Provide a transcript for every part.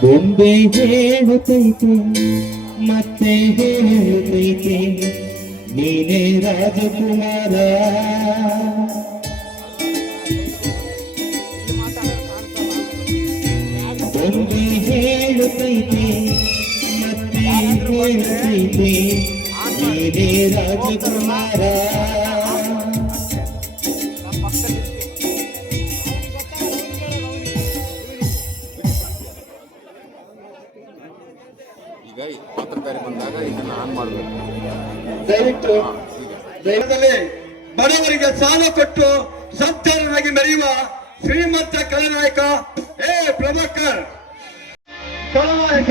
ಬೊಂಬೆ ಹೇಳುತ್ತೈತೆ ಮತ್ತೆ ಹೇಳುತ್ತೈತೆ ನೀನೇ ರಾಜಕುಮಾರ. ಬೊಂಬೆ ಹೇಳುತ್ತೈತೆ ಮತ್ತೆ ಹೇಳುತ್ತೈತೆ ನೀನೇ ರಾಜಕುಮಾರ. ದಯವಿಟ್ಟು ಬಡವರಿಗೆ ಸಾಲ ಕೊಟ್ಟು ಸತ್ತರನಾಗಿ ಮೆರೆಯುವ ಶ್ರೀಮಂತ ಕಳನಾಯಕ ಪ್ರಭಾಕರ್ ಕಳನಾಯಕ.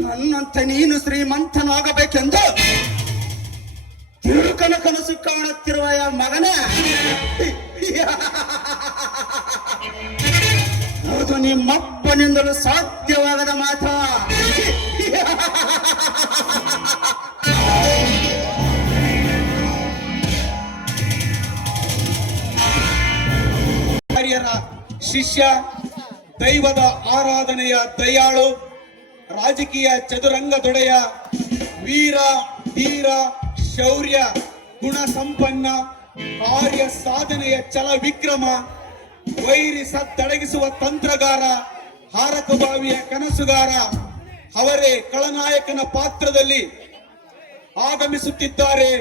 ನನ್ನಂತೆ ನೀನು ಶ್ರೀಮಂತನಾಗಬೇಕೆಂದು ತಿರುಕನ ಕನಸು ಕಾಣುತ್ತಿರುವ ಮಗನೇ, ಅದು ನಿಮ್ಮಪ್ಪನಿಂದಲೂ ಸಾಧ್ಯವಾಗದ ಮಾತ. ಶಿಷ್ಯ, ದೈವದ ಆರಾಧನೆಯ ದಯಾಳು, ರಾಜಕೀಯ ಚದುರಂಗ ದೊಡೆಯ, ವೀರ ಧೀರ ಶೌರ್ಯ ಗುಣ ಸಂಪನ್ನ, ಕಾರ್ಯ ಸಾಧನೆಯ ಛಲ ವಿಕ್ರಮ, ವೈರಿ ಸತ್ತಡಗಿಸುವ ತಂತ್ರಗಾರ, ಹಾರಕಬಾವಿಯ ಕನಸುಗಾರ ಅವರೇ ಖಳನಾಯಕನ ಪಾತ್ರದಲ್ಲಿ ಆಗಮಿಸುತ್ತಿದ್ದಾರೆ.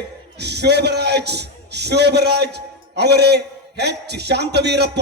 ಶೋಭರಾಜ್ ಅವರೇ ಶಾಂತವೀರಪ್ಪ.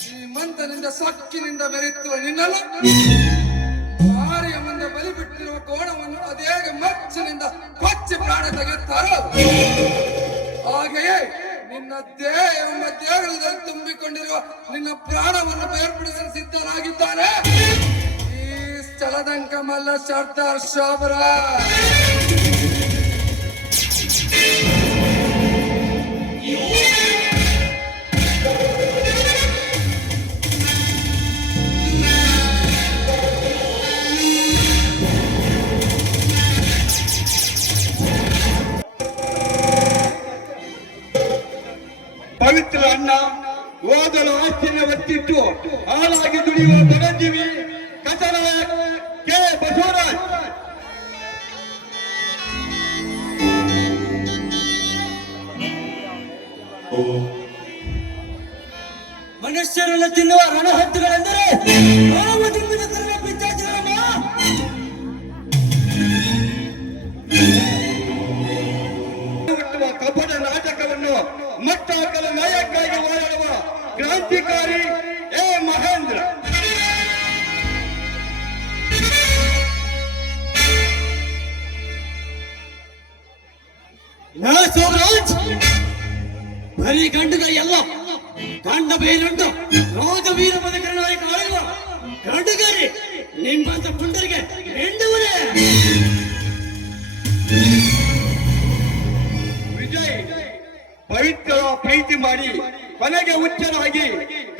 ಶ್ರೀಮಂತನಿಂದ ಸೊಕ್ಕಿನಿಂದ ಮೆರೆಯುವ ನಿನ್ನನ್ನು ಮಾರಿಯ ಮುಂದೆ ಬಲಿ ಬಿಟ್ಟಿರುವ ಕೋಣವನ್ನು ಅದೇಗೆ ಮಚ್ಚಿನಿಂದ ಕೊಚ್ಚಿ ಪ್ರಾಣ ತೆಗೆಯುತ್ತಾರೋ ಹಾಗೆಯೇ ನಿನ್ನ ದೇಹದಲ್ಲಿ ತುಂಬಿಕೊಂಡಿರುವ ನಿನ್ನ ಪ್ರಾಣವನ್ನು ಬೇರ್ಪಡಿಸಲು ಸಿದ್ಧನಾಗಿದ್ದಾನೆ ಈ ಸ್ಥಳದಂಕ ಮಲ್ಲ ಸರ್ದಾರ್ ಶೋಭರ. ಪವಿತ್ರ ಅಣ್ಣ ಓದಲು ಆಸ್ತಿಯನ್ನು ಒತ್ತಿಟ್ಟು ಹಾಳಾಗಿ ದುಡಿಯುವ ಬಗಜೀವಿ ಕಥನಾಯಕ ಕೆ ಬಸವರಾಜ್. ಮನುಷ್ಯರನ್ನು ತಿನ್ನುವ ರಣಹದ್ದುಗಳೆಂದರೆ ನಾವು ತಿನ್ನುವ ಕರುಣೆ ಪಿತ್ತಾಚಿಗಳಮ್ಮ. ಹುಟ್ಟುವ ಕಪಟ ನಾಟಕವನ್ನು ಮಟ್ಟ ಹಾಕಲು ನಾಯಕ್ಕಾಗಿ ಹೋರಾಡುವ ಕ್ರಾಂತಿಕಾರಿ ಎ ಮಹೇಂದ್ರ. ಸೋಮರಾಜ್ ಬರೀ ಗಂಡದ ಎಲ್ಲ ಗಂಡ ಬೇರುಂಟು ರೋಗವೀರ ಬದುಕಿನ ನಾಯಕ ಆಳುವ ಗಂಡುಗಾರಿ ನಿಂಬಂತ ಪುಂಡರಿಗೆ ಹೆಂಡುವರೇ. ವಿಜಯ್ ಪವಿತ್ರ ಪ್ರೀತಿ ಮಾಡಿ ಕೊನೆಗೆ ಹುಚ್ಚನಾಗಿ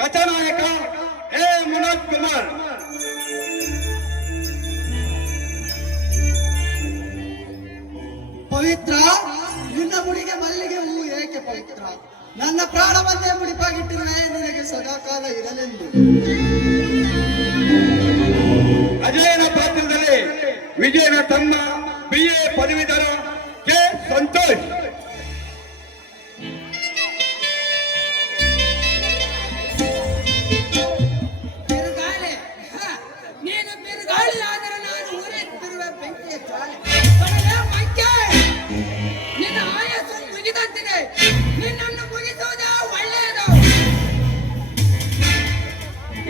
ಕಥಾನಾಯಕ ಎ ಮನೋಜ್ ಕುಮಾರ್. ಪವಿತ್ರ, ನಿನ್ನ ಮುಡಿಗೆ ಮಲ್ಲಿಗೆ ಹೂ ಏಕೆ ಪವಿತ್ರ? ನನ್ನ ಪ್ರಾಣವನ್ನೇ ಮುಡಿಪಾಗಿಟ್ಟಿರುವೆ, ನಿನಗೆ ಸದಾಕಾಲ ಇರಲೆಂದು. ಅಜಯನ ಪಾತ್ರದಲ್ಲಿ ವಿಜಯನ ತಮ್ಮ BA ಪದವೀಧರ ಕೆ ಸಂತೋಷ್. ಬಿರುಗಾಳಿ, ನೀನು ಬಿರುಗಾಳಿ ಆದರೆ ನಾನು ಉರಿಯುತ್ತಿರುವ ಬೆಂಕಿಯ ಜ್ವಾಲೆ. ನಿನ್ನ ಆಯಸ್ಸು ಮುಗಿದಂತಿದೆ, ನಿನ್ನನ್ನು ಮುಗಿಸುವುದೇ ಒಳ್ಳೆಯದು.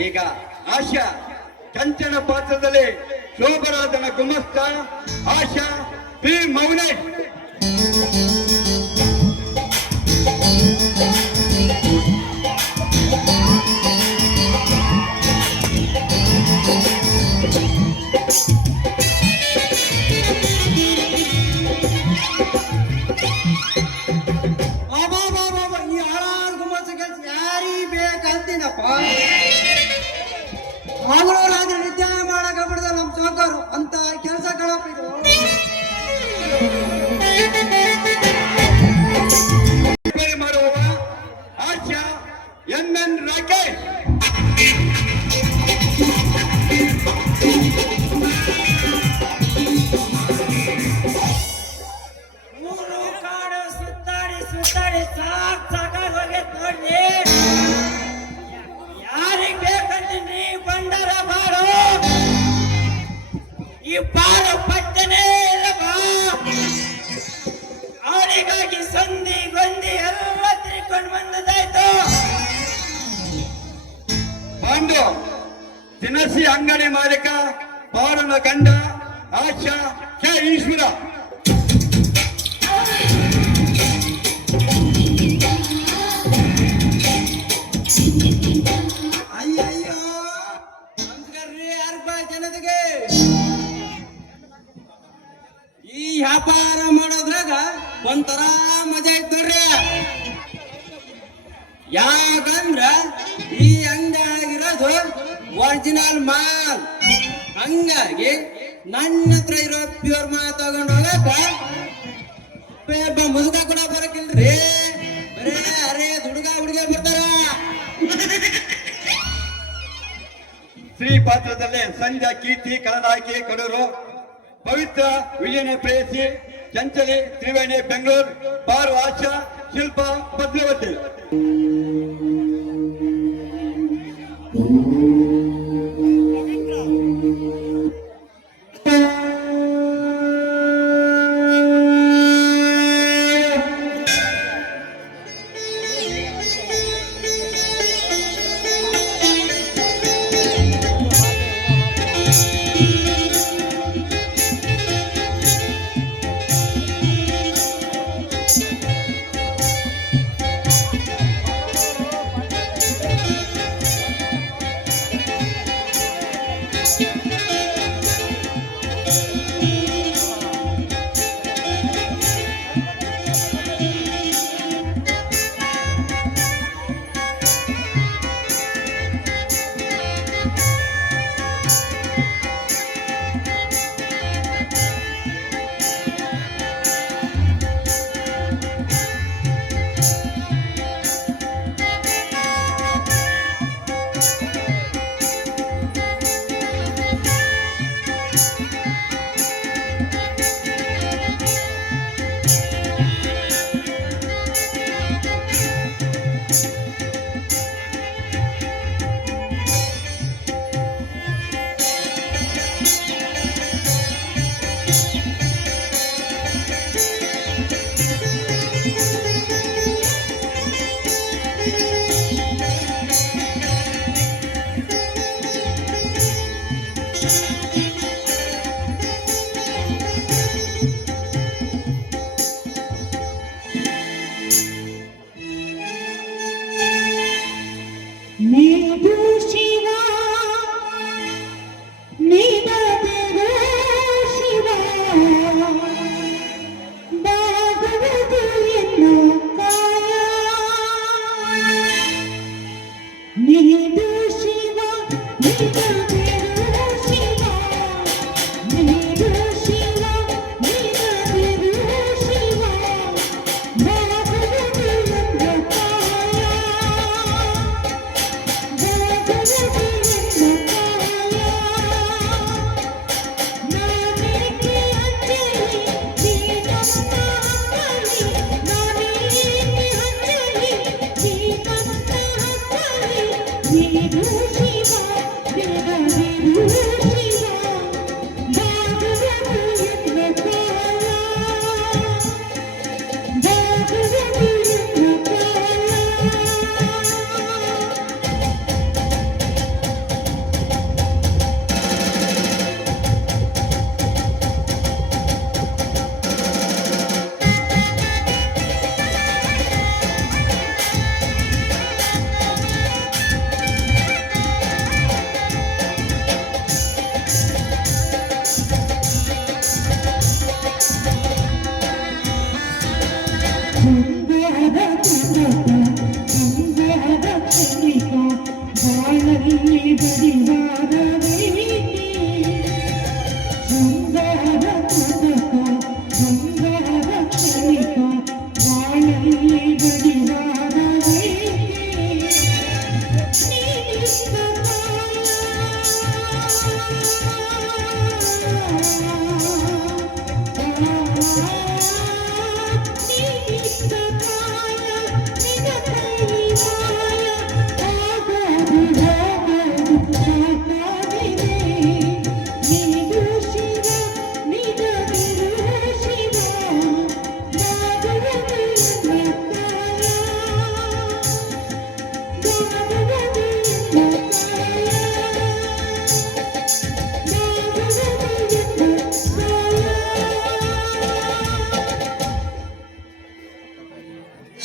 ಈಗ ಆಶಾ ಚಂಚನ ಪಾತ್ರದಲ್ಲಿ ಶೋಭರಾಜನ ಗುಮಸ್ತ ಆಶಾ ಪಿ ಮೌನೇಶ್. ಈ ಹಾಳಾರು ಗುಮ್ಮಸ ಕೆಲಸ ಯಾರಿಗೆ ಬೇಕಂತೀನಪ್ಪ. ಮಂಗಳೂರಾದ್ರೆ ನಿತ್ಯ ಮಾಡಕ ಬಿಡದ ನಮ್ ಸಾಕಾರು ಅಂತ ಕೆಲಸ ಕಳಪ ಇದು. ಮಾಡುವ ಆಶಾ NN ರಾಕೇಶ್. ಮೂರು ಕಾಡು ಸುತ್ತಾಡಿ ಸುತ್ತಾಡಿ ಸಾಕಾಗಿ ಹೋಗೈತ್ ನೋಡ್ರಿ. ಯಾರಿಗ್ ಬೇಕಂತೀನಿ ಬಂಡರ ಬಾರು ಈ ಬಾರು ಪಟ್ಟನೆ ಇಲ್ಲವಾ. ಅವಳಿಗಾಗಿ ಸಂಧಿ ಗೊಂದಿ ಎಲ್ಲ ತಿರ್ಕೊಂಡು ಬಂದದಾಯ್ತು. ಪಾಂಡು ದಿನಸಿ ಅಂಗಡಿ ಮಾಲೀಕ ಬಾರನ ಗಂಡ ಆಶಾ ಕೆ ಈಶ್ವರ. ಅಯ್ಯಯ್ಯೋ ನಮಸ್ಕಾರ್ರಿ ಅರ್ಬ ಜನತೆಗೆ. ಈ ವ್ಯಾಪಾರ ಮಾಡೋದ್ರಾಗ ಒಂಥರ ಮಜಾ ಐತ್ ನೋಡ್ರಿ. ಯಾಕಂದ್ರ ಈ ಅಂಗಡಿಯಾಗಿರೋದು ಒರಿಜಿನಲ್ ಮಾಲ್. ಹಂಗಾಗಿ ನನ್ನ ಹತ್ರ ಇರೋ ಪ್ಯೂರ್ ಮಾಲ್ ತಗೊಂಡು ಹೋಗಕ್ಕ ಮುದುಕ ಕೂಡ ಬರಕಿಲ್ರಿ. ಬರೇ ಅರೇ ಹುಡುಗ ಹುಡುಗ ಬರ್ತಾರ. ಶ್ರೀ ಪಾತ್ರದಲ್ಲೇ ಸಂಧ್ಯಾ ಕೀರ್ತಿ ಕಳದಾಕಿ ಕಡೂರು, ಪವಿತ್ರ ವಿಜಯನ ಪ್ರೇಯಸಿ ಚಂಚಲಿ ತ್ರಿವೇಣಿ ಬೆಂಗಳೂರು, ಪಾರು ಆಶಾ ಶಿಲ್ಪ ಭದ್ರಾವತಿ.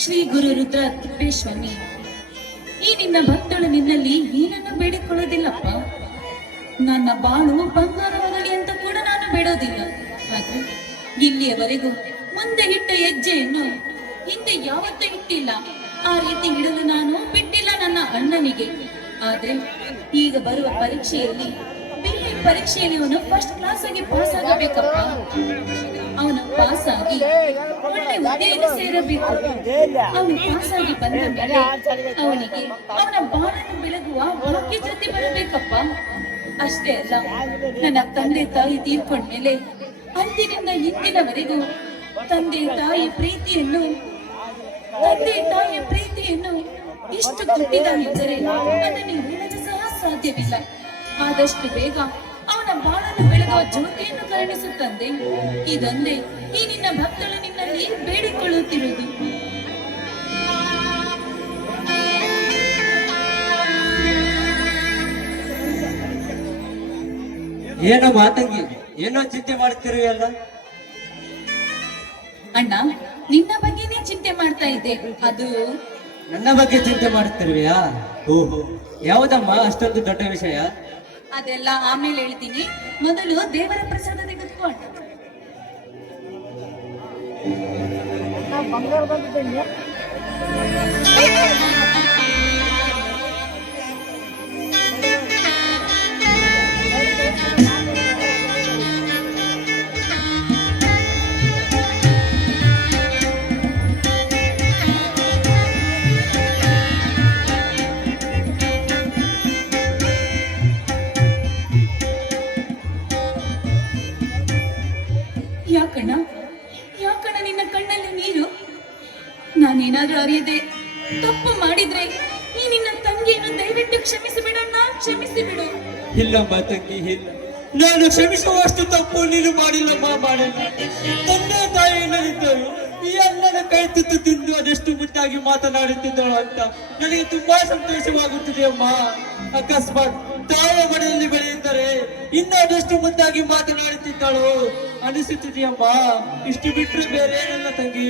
ಶ್ರೀ ಗುರು ರುದ್ರ ತಿಪ್ಪೇಸ್ವಾಮಿ, ಈ ನಿನ್ನ ಭಕ್ತಳು ನಿನ್ನಲ್ಲಿ ಏನನ್ನು ಬೇಡಿಕೊಳ್ಳೋದಿಲ್ಲಪ್ಪ. ನನ್ನ ಬಾಳು ಬಂಗಾರವಾಗಲಿ ಅಂತ ಕೂಡ ನಾನು ಬೇಡೋದಿಲ್ಲ. ಆದ್ರೆ ಇಲ್ಲಿಯವರೆಗೂ ಮುಂದೆ ಇಟ್ಟ ಹೆಜ್ಜೆಯನ್ನು ಹಿಂದೆ ಯಾವತ್ತೂ ಇಟ್ಟಿಲ್ಲ. ಆ ರೀತಿ ಇಡಲು ನಾನು ಬಿಟ್ಟಿಲ್ಲ ನನ್ನ ಅಣ್ಣನಿಗೆ. ಆದ್ರೆ ಈಗ ಬರುವ ಪರೀಕ್ಷೆಯಲ್ಲಿ BA ಪರೀಕ್ಷೆಯಲ್ಲಿ ಅವನು ಫಸ್ಟ್ ಕ್ಲಾಸ್ ಆಗಿ ಪಾಸ್ ಆಗಬೇಕಪ್ಪ. ಅವನು ಪಾಸ್ ಆಗಿ ಒಳ್ಳೆ ಹುದ್ದೆಯನ್ನು ಸೇರಬೇಕು. ಅವನು ಪಾಸ್ ಆಗಿ ಬಂದ ಮೇಲೆ ಅವನಿಗೆ ಅವನ ಬಾಳನ್ನು ಬೆಳಗುವ ಭಾಗ್ಯ ಜೊತೆ ಬರಬೇಕಪ್ಪ. ಅಷ್ಟೇ ಅಲ್ಲ, ನನ್ನ ತಂದೆ ತಾಯಿ ತೀರ್ಕೊಂಡ್ಮೇಲೆ ಅಂದಿನಿಂದ ಇಂದಿನವರೆಗೂ ತಂದೆ ತಾಯಿಯ ಪ್ರೀತಿಯನ್ನು ಇಷ್ಟು ಕೊಟ್ಟಿದ್ದಾನೆಂದರೆ ಅದನ್ನು ಹೇಳಲು ಸಹ ಸಾಧ್ಯವಿಲ್ಲ. ಆದಷ್ಟು ಬೇಗ ಅವನ ಬಾಳನ್ನು ಬೆಳಗುವ ಜ್ಯೋತಿಯನ್ನು ಕರುಣಿಸು ತಂದೆ. ಇದೊಂದೇ ಈ ನಿನ್ನ ಭಕ್ತಳು ನಿನ್ನಲ್ಲಿ ಬೇಡಿಕೊಳ್ಳುತ್ತಿರುವುದು. ಏನೋ ಮಾತಂಗಿ, ಏನೋ ಚಿಂತೆ ಮಾಡ್ತಿರುವೆ ಅಲ್ಲ? ಅಣ್ಣ, ನಿನ್ನ ಬಗ್ಗೆನೇ ಚಿಂತೆ ಮಾಡ್ತಾ ಇದ್ದೆ. ಅದು ನನ್ನ ಬಗ್ಗೆ ಚಿಂತೆ ಮಾಡ್ತಿರುವೆಯಾ? ಓಹೋ, ಯಾವುದಮ್ಮ ಅಷ್ಟೊಂದು ದೊಡ್ಡ ವಿಷಯ? ಅದೆಲ್ಲ ಆಮೇಲೆ ಹೇಳ್ತೀನಿ. ಮೊದಲು ದೇವರ ಪ್ರಸಾದ ತೆಗೆದುಕೊಂಡು. ಯಾಕಣ್ಣ ನಿನ್ನ ಕಣ್ಣಲ್ಲಿ ನೀರು? ನಾನೇನಾದ್ರೂ ಅರಿಯದೆ ತಪ್ಪು ಮಾಡಿದ್ರೆ ಈ ನಿನ್ನ ತಂಗಿಯನ್ನು ದಯವಿಟ್ಟು ಕ್ಷಮಿಸಿಬಿಡಣ್ಣ, ಕ್ಷಮಿಸಿಬಿಡು. ಇಲ್ಲಮ್ಮ ತಂಗಿ, ಇಲ್ಲ. ನಾನು ಕ್ಷಮಿಸುವಷ್ಟು ತಪ್ಪು ನೀನು ಮಾಡಿಲ್ಲಮ್ಮ, ಮಾಡಿಲ್ಲ. ತಂದೆ ತಾಯಿ ಏನಿದ್ದರು ಈ ಅಣ್ಣನ ಕೈ ತುತ್ತು ತಿಂದು ಅದೆಷ್ಟು ಮುದ್ದಾಗಿ ಮಾತನಾಡುತ್ತಿದ್ದಳು ಅಂತ ನನಗೆ ತುಂಬಾ ಸಂತೋಷವಾಗುತ್ತದೆ ಅಮ್ಮ. ಅಕಸ್ಮಾತ್ ತಾಯಿಯ ಮನೆಯಲ್ಲಿ ಬೆಳೆಯುತ್ತಾರೆ ಇನ್ನು ಅದೆಷ್ಟು ಮುದ್ದಾಗಿ ಮಾತನಾಡುತ್ತಿದ್ದಳು ಅನಿಸುತ್ತಿದೆಯಮ್ಮ. ಇಷ್ಟು ಬಿಟ್ಟರೆ ಬೇರೆ ನನ್ನ ತಂಗಿ.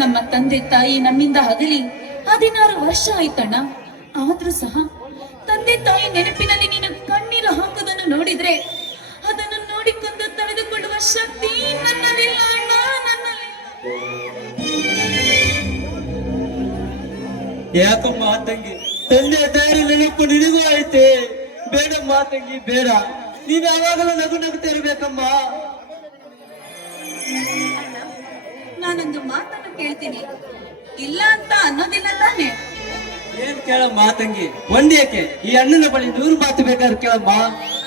ನಮ್ಮ ತಂದೆ ತಾಯಿ ನಮ್ಮಿಂದ ಅಗಲಿ 16 ವರ್ಷ ಆಯ್ತಣ್ಣ. ಆದ್ರೂ ಸಹ ತಂದೆ ತಾಯಿ ನೆನಪಿನಲ್ಲಿ ನೀನು ಕಣ್ಣೀರು ಹಾಕೋದನ್ನು ನೋಡಿದ್ರೆ ಅದನ್ನು ನೋಡಿಕೊಂಡು ತಡೆದುಕೊಳ್ಳುವ ಶಕ್ತಿ ನನ್ನಲ್ಲಿಲ್ಲ ಅಣ್ಣ, ನನ್ನಲ್ಲಿ. ಯಾಕಮ್ಮ ತಂಗಿ, ತಂದೆ ತಾಯಿ ನೆನಪು ನಿನಗೂ ಐತೆ? ಬೇಡಮ್ಮ ತಂಗಿ, ಬೇಡ. ನೀನು ಯಾವಾಗಲೂ ನಗು ನಗುತ್ತಾ ಇರ್ಬೇಕಮ್ಮ. ನಾನೊಂದು ಮಾತನ್ನು ಕೇಳ್ತೀನಿ, ಇಲ್ಲ ಅಂತ ಅನ್ನೋದಿಲ್ಲ ತಾನೆ? ಏನ್ ಕೇಳಮ್ಮ ತಂಗಿ, ಒಂದೇಕೆ ಈ ಅಣ್ಣನ ಬಳಿ 100 ಮಾತು ಬೇಕಾದ್ರೆ ಕೇಳಮ್ಮ.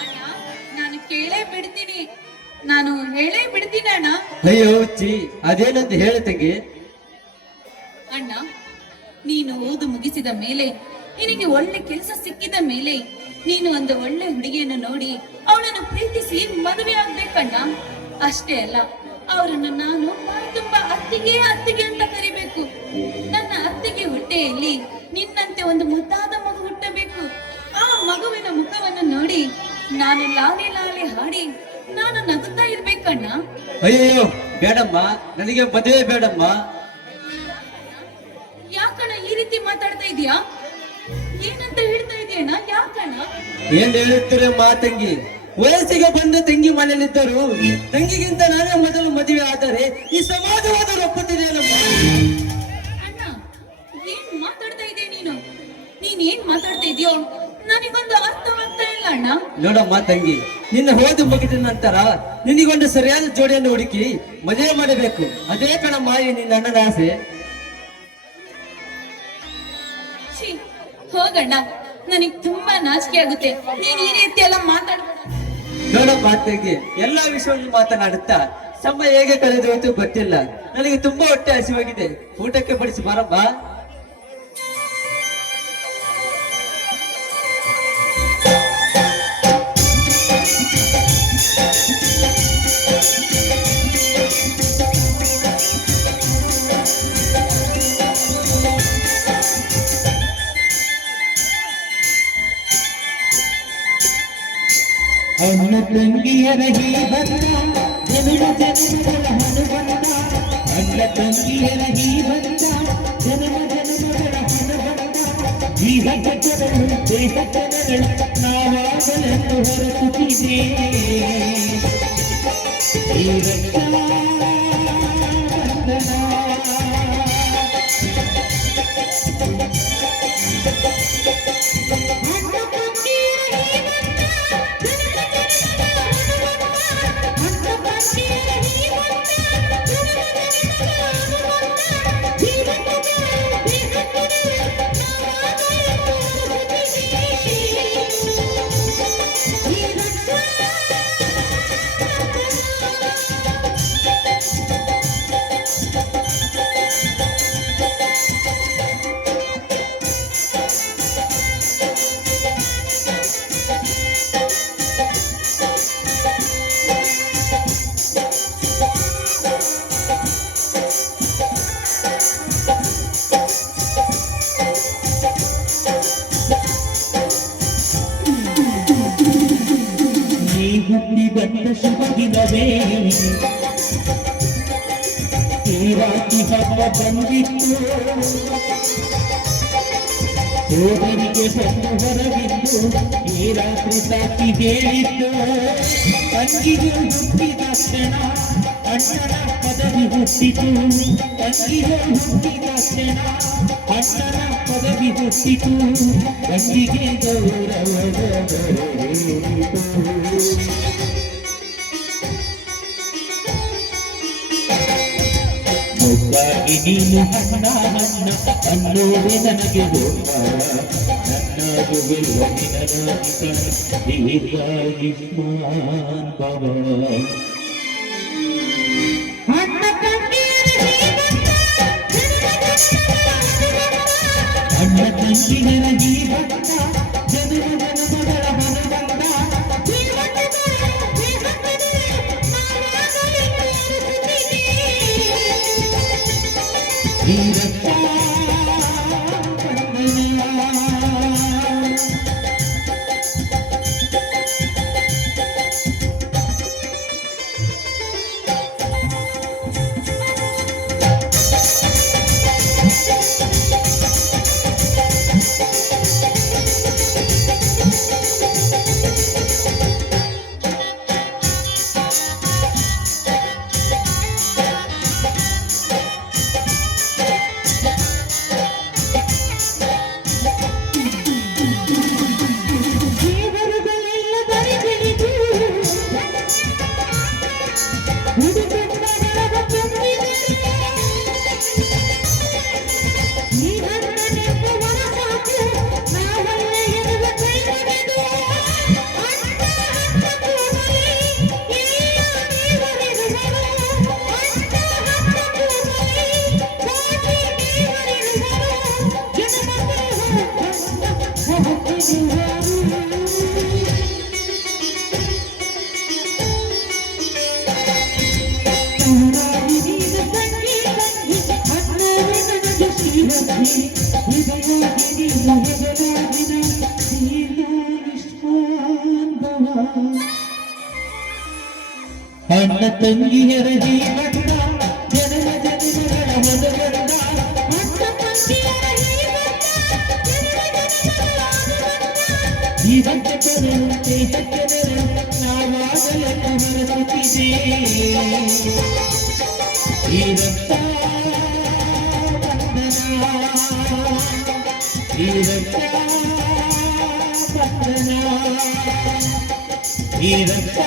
ಅಣ್ಣ, ನಾನು ಕೇಳೇ ಬಿಡ್ತೀನಿ, ನಾನು ಹೇಳೇ ಬಿಡ್ತೀನಿ ಅಣ್ಣ. ಅಯ್ಯೋ ಹುಚ್ಚಿ, ಅದೇನಂತ ಹೇಳ ತಂಗಿ. ಅಣ್ಣ, ನೀನು ಓದು ಮುಗಿಸಿದ ಮೇಲೆ, ನಿನಗೆ ಒಳ್ಳೆ ಕೆಲಸ ಸಿಕ್ಕಿದ ಮೇಲೆ ನೀನು ಒಂದು ಒಳ್ಳೆ ಹುಡುಗಿಯನ್ನು ನೋಡಿ ಅವಳನ್ನು ಪ್ರೀತಿಸಿ ಮದುವೆ ಆಗ್ಬೇಕಣ್ಣ. ಅಷ್ಟೇ ಅಲ್ಲ, ಅವರನ್ನು ನಾನು ಬಾಯಿ ತುಂಬಾ ಅತ್ತಿಗೆ ಅತ್ತಿಗೆ ಅಂತ ಕರಿಬೇಕು. ನನ್ನ ಅತ್ತಿಗೆ ಹೊಟ್ಟೆಯಲ್ಲಿ ನಿನ್ನಂತೆ ಒಂದು ಮುದ್ದಾದ ಮಗು ಹುಟ್ಟಬೇಕು. ಆ ಮಗುವಿನ ಮುಖವನ್ನು ನೋಡಿ ನಾನು ಲಾಲಿ ಲಾಲಿ ಹಾಡಿ ನಾನು ನಗುತ್ತಾ ಇರ್ಬೇಕಣ್ಣ. ಅಯ್ಯೋ ಬೇಡಮ್ಮ, ನನಗೆ ಮದುವೆ ಬೇಡಮ್ಮ. ಯಾಕಣ್ಣ ಈ ರೀತಿ ಮಾತಾಡ್ತಾ ಇದೀಯಾ? ಏನಂತ ಹೇಳ್ತಾ ಇದೀಯಣ್ಣ? ಯಾಕಣ್ಣ? ಏನ್ ಹೇಳುತ್ತೀರಮ್ಮ ತಂಗಿ? ವಯಸ್ಸಿಗೆ ಬಂದ ತಂಗಿ ಮನೆಯಲ್ಲಿದ್ದರು ತಂಗಿಗಿಂತ ನಾನೇ ಮೊದಲು ಮದುವೆ ಆದರೆ ಈ ಸಮಾಜವಾದರೂ ಒಪ್ಪುತ್ತಿದೆಯಲ್ಲಮ್ಮ. ಅಣ್ಣ, ಏನ್ ಮಾತಾಡ್ತಾ ಇದೀಯ ನೀನು? ನೀನ್ ಏನ್ ಮಾತಾಡ್ತಾ ಇದೀಯೋ ನನಗೊಂದು ಅರ್ಥವಾಗ್ತಾ ಇಲ್ಲ ಅಣ್ಣ. ನೋಡಮ್ಮ ತಂಗಿ, ನಿನ್ನ ಓದು ಮುಗಿದ ನಂತರ ನಿನಗೊಂದು ಸರಿಯಾದ ಜೋಡಿಯನ್ನು ಹುಡುಕಿ ಮದುವೆ ಮಾಡಬೇಕು. ಅದೇ ಕಣಮ್ಮ ಈ ನಿನ್ನ ಅಣ್ಣನ ಆಸೆ. ಛೀ, ಹೋಗಣ್ಣ, ನನಗ್ ತುಂಬಾ ನಾಚಿಕೆ ಆಗುತ್ತೆ. ನೀನ್ ಈ ರೀತಿ ಎಲ್ಲ ಮಾತಾಡ್ಬೇಡ. ನೋಡಮ್ಮ ತಂಗಿ, ಎಲ್ಲಾ ವಿಷಯವನ್ನು ಮಾತನಾಡುತ್ತಾ ಸಮಯ ಹೇಗೆ ಕಳೆದು ಹೋಯ್ತು ಗೊತ್ತಿಲ್ಲ. ನನಗೆ ತುಂಬಾ ಹೊಟ್ಟೆ ಹಸಿವಾಗಿದೆ, ಊಟಕ್ಕೆ ಬಡಿಸಿ ಬಾರಮ್ಮ. ಅಣ್ಣ ತಂಗಿಯರ ಈ ಬಂಧ ಜನ್ಮ ಜನ್ಮಗಳ ಹನುಬಂಧ. ಅಣ್ಣ ತಂಗಿಯರ ಈ ಬಂಧ ಜನ್ಮ ಜನ್ಮಗಳ ಹನುಬಂಧ. ಜೀವಕ್ಕೆ ಕೊರಳು ದೇಹಕ್ಕೆ ನೆರಳು ನಾವಾಗಲೆಂದು ಹೊರತುತ್ತಿದೆ ಈ ರಕ್ಷಾ ಬಂಧನ. ಹುಟ್ಟಿ ಬಂದ ಶುಭ ದಿನವೇ ಈ ರಾತ್ರಿ ಹಬ್ಬ ಬಂದಿತ್ತು. ಸೋದರಿಗೆ ಬಂದು ಹೊರಗಿದ್ದು ಈ ರಾತ್ರಿ ಸಾಕಿ ಹೇಳಿದ್ದು. ತಂಗಿಗೆ ಹುಟ್ಟಿದ ಕ್ಷಣ ಅಣ್ಣನ ಪದವಿ ಹುಟ್ಟಿತು. ತಂಗಿಗೆ ಹುಟ್ಟಿದ ಕ್ಷಣ ಅಣ್ಣನ ಪದವಿ ಹುಟ್ಟಿತು. ತಂಗಿಗೆ ಗೌರವದ ಮುದ್ದಾಗಿ ನೀನು ಅಣ್ಣ ಅಣ್ಣ ಅನ್ನೋದೆ ನನಗೆ ಗೋಪಾರ. ನನ್ನದು ಬಿಡುವ ದೀರ್ಘಾಯುಷ್ಮಾನ್ ಭವ. ಅಣ್ಣ ತಂಗಿಯರ ಜೀವಂತ ಜನ್ಮ ಜನ್ಮಗಳ ಮನಬಂಧ. ಈ ರಕ್ಷಾ ನೂರಾಗಿ ನೀನು ತಂಗಿ ತಂಗಿ ಅನ್ನೋವೆ ನನಗೆ ಶ್ರೀಹರಿ ಹೃದಯಾಗಿ ನೀನು ಹೆದರಾಗಿನ ಅಣ್ಣ ತಂಗಿಯರ ಜೀವನ ಜನನ ಜನಗಳ ಹೊದಗಂಡ ಅಣ್ಣ ತಂಗಿಯರ ಜೀವಕ್ಕೆ ಬರಲು ದೇಹಕ್ಕೆ ಬರಲು ನಾವಾಗಲೇ ಹೊರಸುತ್ತಿದೆ ಈ ರಕ್ತ ಬಂಧನ ಈ ರಕ್ತ ಬಂಧನ ಈ ರಕ್ತ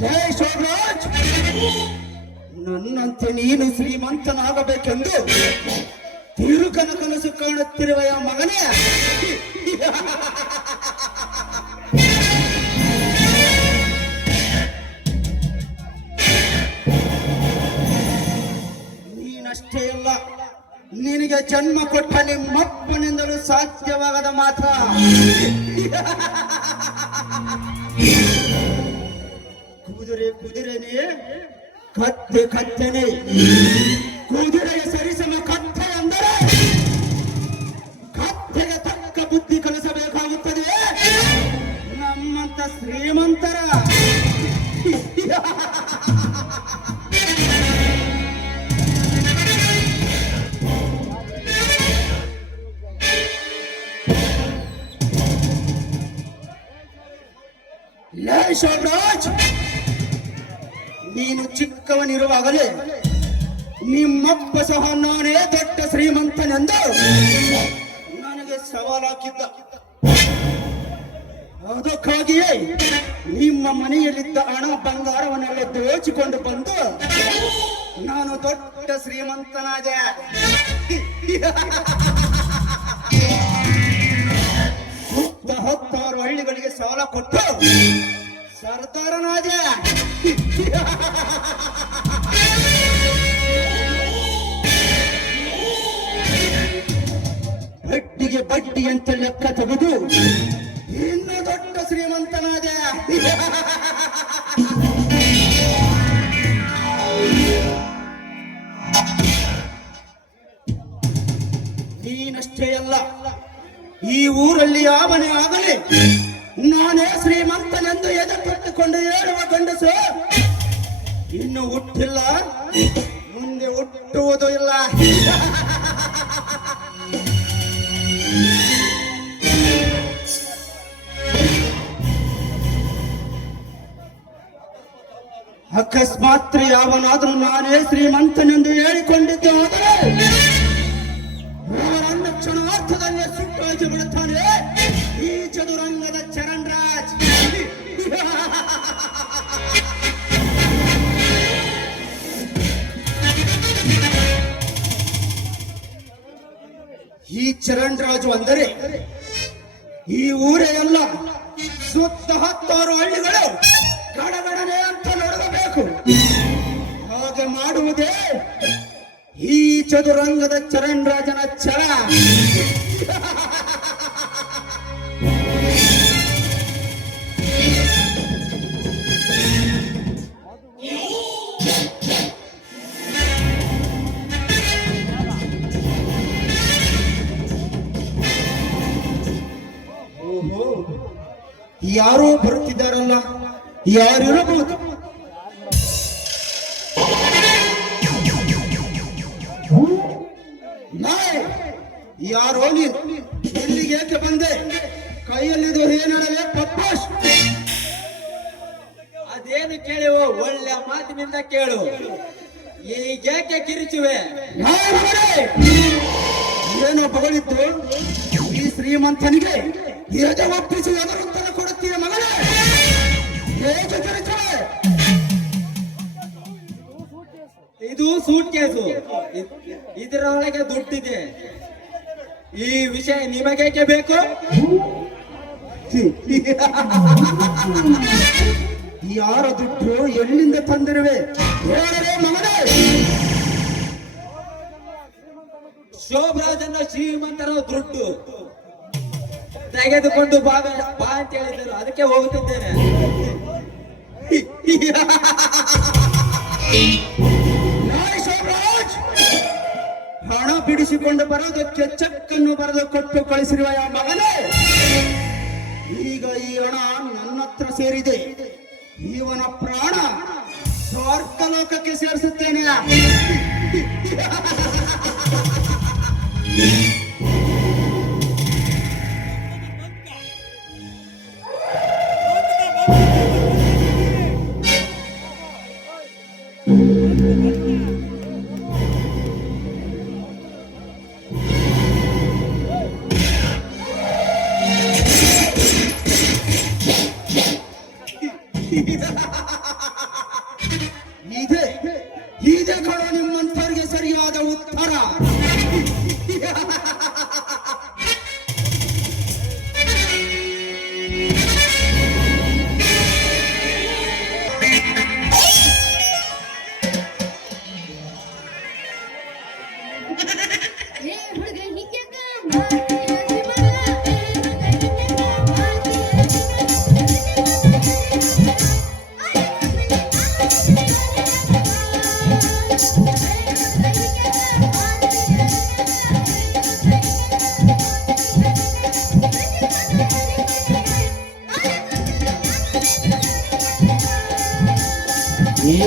ಲೇ ಶೋಭರಾಜ್, ನನ್ನಂತೆ ನೀನು ಶ್ರೀಮಂತನಾಗಬೇಕೆಂದು ತಿರುಕನ ಕನಸು ಕಾಣುತ್ತಿರುವ ಆ ಮಗನೇ, ನೀನಷ್ಟೇ ಅಲ್ಲ, ನಿನಗೆ ಜನ್ಮ ಕೊಟ್ಟ ನಿಮ್ಮಪ್ಪನಿಂದಲೂ ಸಾಧ್ಯವಾಗದ ಮಾತ. ಕುದುರೆ ಕುದುರೆನೇ, ಕತ್ತೆ ಕತ್ತೆನೇ, ಕುದುರೆಯ ಸರಿಸಮ ಕತ್ತೆ ಅಂದರೆ ಕತ್ತೆಗೆ ತಕ್ಕ ಬುದ್ಧಿ ಕಲಿಸಬೇಕಾಗುತ್ತದೆ ನಮ್ಮಂತ ಶ್ರೀಮಂತರ. ಲೇ ಶೋಭರಾಜ್, ನೀನು ಚಿಕ್ಕವನಿರುವಾಗಲೇ ನಿಮ್ಮಪ್ಪ ಸಹ ನಾನೇ ದೊಡ್ಡ ಶ್ರೀಮಂತನೆಂದು ನನಗೆ ಸವಾಲಾಕಿದ್ದ. ಅದಕ್ಕಾಗಿಯೇ ನಿಮ್ಮ ಮನೆಯಲ್ಲಿದ್ದ ಹಣ ಬಂಗಾರವನ್ನೆಲ್ಲ ದೋಚಿಕೊಂಡು ಬಂದು ನಾನು ದೊಡ್ಡ ಶ್ರೀಮಂತನಾದೆ. ಸುತ್ತ 10 ಹಳ್ಳಿಗಳಿಗೆ ಸಾಲ ಕೊಟ್ಟು ಸರ್ದಾರನಾದೆ. ಬಡ್ಡಿಗೆ ಬಡ್ಡಿ ಅಂತ ಲೆಕ್ಕ ತೆಗೆದು ಇನ್ನು ದೊಡ್ಡ ಶ್ರೀಮಂತನಾದೆ. ನೀನಷ್ಟೇ ಅಲ್ಲ, ಈ ಊರಲ್ಲಿ ಯಾವನೇ ಆಗಲಿ ನಾನೇ ಶ್ರೀಮಂತನೆಂದು ಎದೆಪಟ್ಟುಕೊಂಡು ಹೇಳುವ ಗಂಡಸು ಇನ್ನು ಹುಟ್ಟಿಲ್ಲ, ಮುಂದೆ ಹುಟ್ಟುವುದೂ ಇಲ್ಲ. ಅಕಸ್ಮಾತ್ ಯಾವನಾದ್ರೂ ನಾನೇ ಶ್ರೀಮಂತನೆಂದು ಹೇಳಿಕೊಂಡಿದ್ದೆ ಆದರೆ ಅವರನ್ನು ಕ್ಷಣಾರ್ಥದಲ್ಲೇ ಸುಟ್ಟಾಕಿ ಬಿಡುತ್ತಾನೆ ಈ ಚದುರಂಗದ ಚರಣ್ ರಾಜ್. ಚರಣ್ ರಾಜು ಅಂದರೆ ಈ ಊರೇ ಅಲ್ಲ, ಸುತ್ತ 10 ಹಳ್ಳಿಗಳು ಗಡಗಡನೆ ಅಂತ ನಡಗಬೇಕು. ಹಾಗೆ ಮಾಡುವುದೇ ಈ ಚದುರಂಗದ ಚರಣ್ ರಾಜನ ಛಲ. ಓಹೋ, ಯಾರೋ ಬರುತ್ತಿದ್ದಾರಲ್ಲ, ಯಾರಿರಬಹುದು? ನಾಯ್, ಯಾರೋ ನೀನು? ಎಲ್ಲಿಗೆ ಏಕೆ ಬಂದೆ? ಕೈಯಲ್ಲಿದು ಏನಡವೆ ಪಪ್ಪಾಶ್? ಅದೇನು ಕೇಳುವ ಒಳ್ಳೆ ಮಾತಿನಿಂದ ಕೇಳು. ಈಗೇಕೆ ಕಿರಿಚುವೆ? ನಾಯ್ ಮಗನೇ, ಏನೋ ಬಗಳಿದ್ದು ಈ ಶ್ರೀಮಂತನಿಗೆ ಎದೆ ಒಪ್ಪಿಸಿ ಅದರ ಉತ್ತರ ಕೊಡುತ್ತೀಯ ಮಗನೇ? ಏಕೆ ಕಿರಿಚುವೆ? ಇದು ಸೂಟ್ ಕೇಸು, ಇದರೊಳಗೆ ದುಡ್ಡಿದೆ. ಈ ವಿಷಯ ನಿಮಗೇಕೆ ಬೇಕು? ಯಾರ ದುಡ್ಡು ಎಲ್ಲಿಂದ ತಂದಿರುವೆ ಹೇಳಲೇ ಮಗನೇ? ಶೋಭರಾಜನ ಶ್ರೀಮಂತರ ದುಡ್ಡು ತೆಗೆದುಕೊಂಡು ಬಾ ಅಂತ ಹೇಳಿದರು, ಅದಕ್ಕೆ ಹೋಗುತ್ತಿದ್ದೇನೆ. ನಾಯ್ ಶೋಭರಾಜ್, ಹಣ ಬಿಡಿಸಿಕೊಂಡು ಬರೋದಕ್ಕೆ ಚೆಕ್ಕನ್ನು ಬರೆದು ಕೊಟ್ಟು ಕಳಿಸಿರುವ ಯಾವ ಮಗನೇ, ಈಗ ಈ ಹಣ ನನ್ನ ಹತ್ರ ಸೇರಿದೆ. ಇವನ ಪ್ರಾಣ ಸ್ವರ್ಗ ಲೋಕಕ್ಕೆ ಸೇರಿಸುತ್ತೇನೆ. ಇದೆ ಕಣೋ ನಿಮ್ಮಂಥವ್ರಿಗೆ ಸರಿಯಾದ ಉತ್ತರ.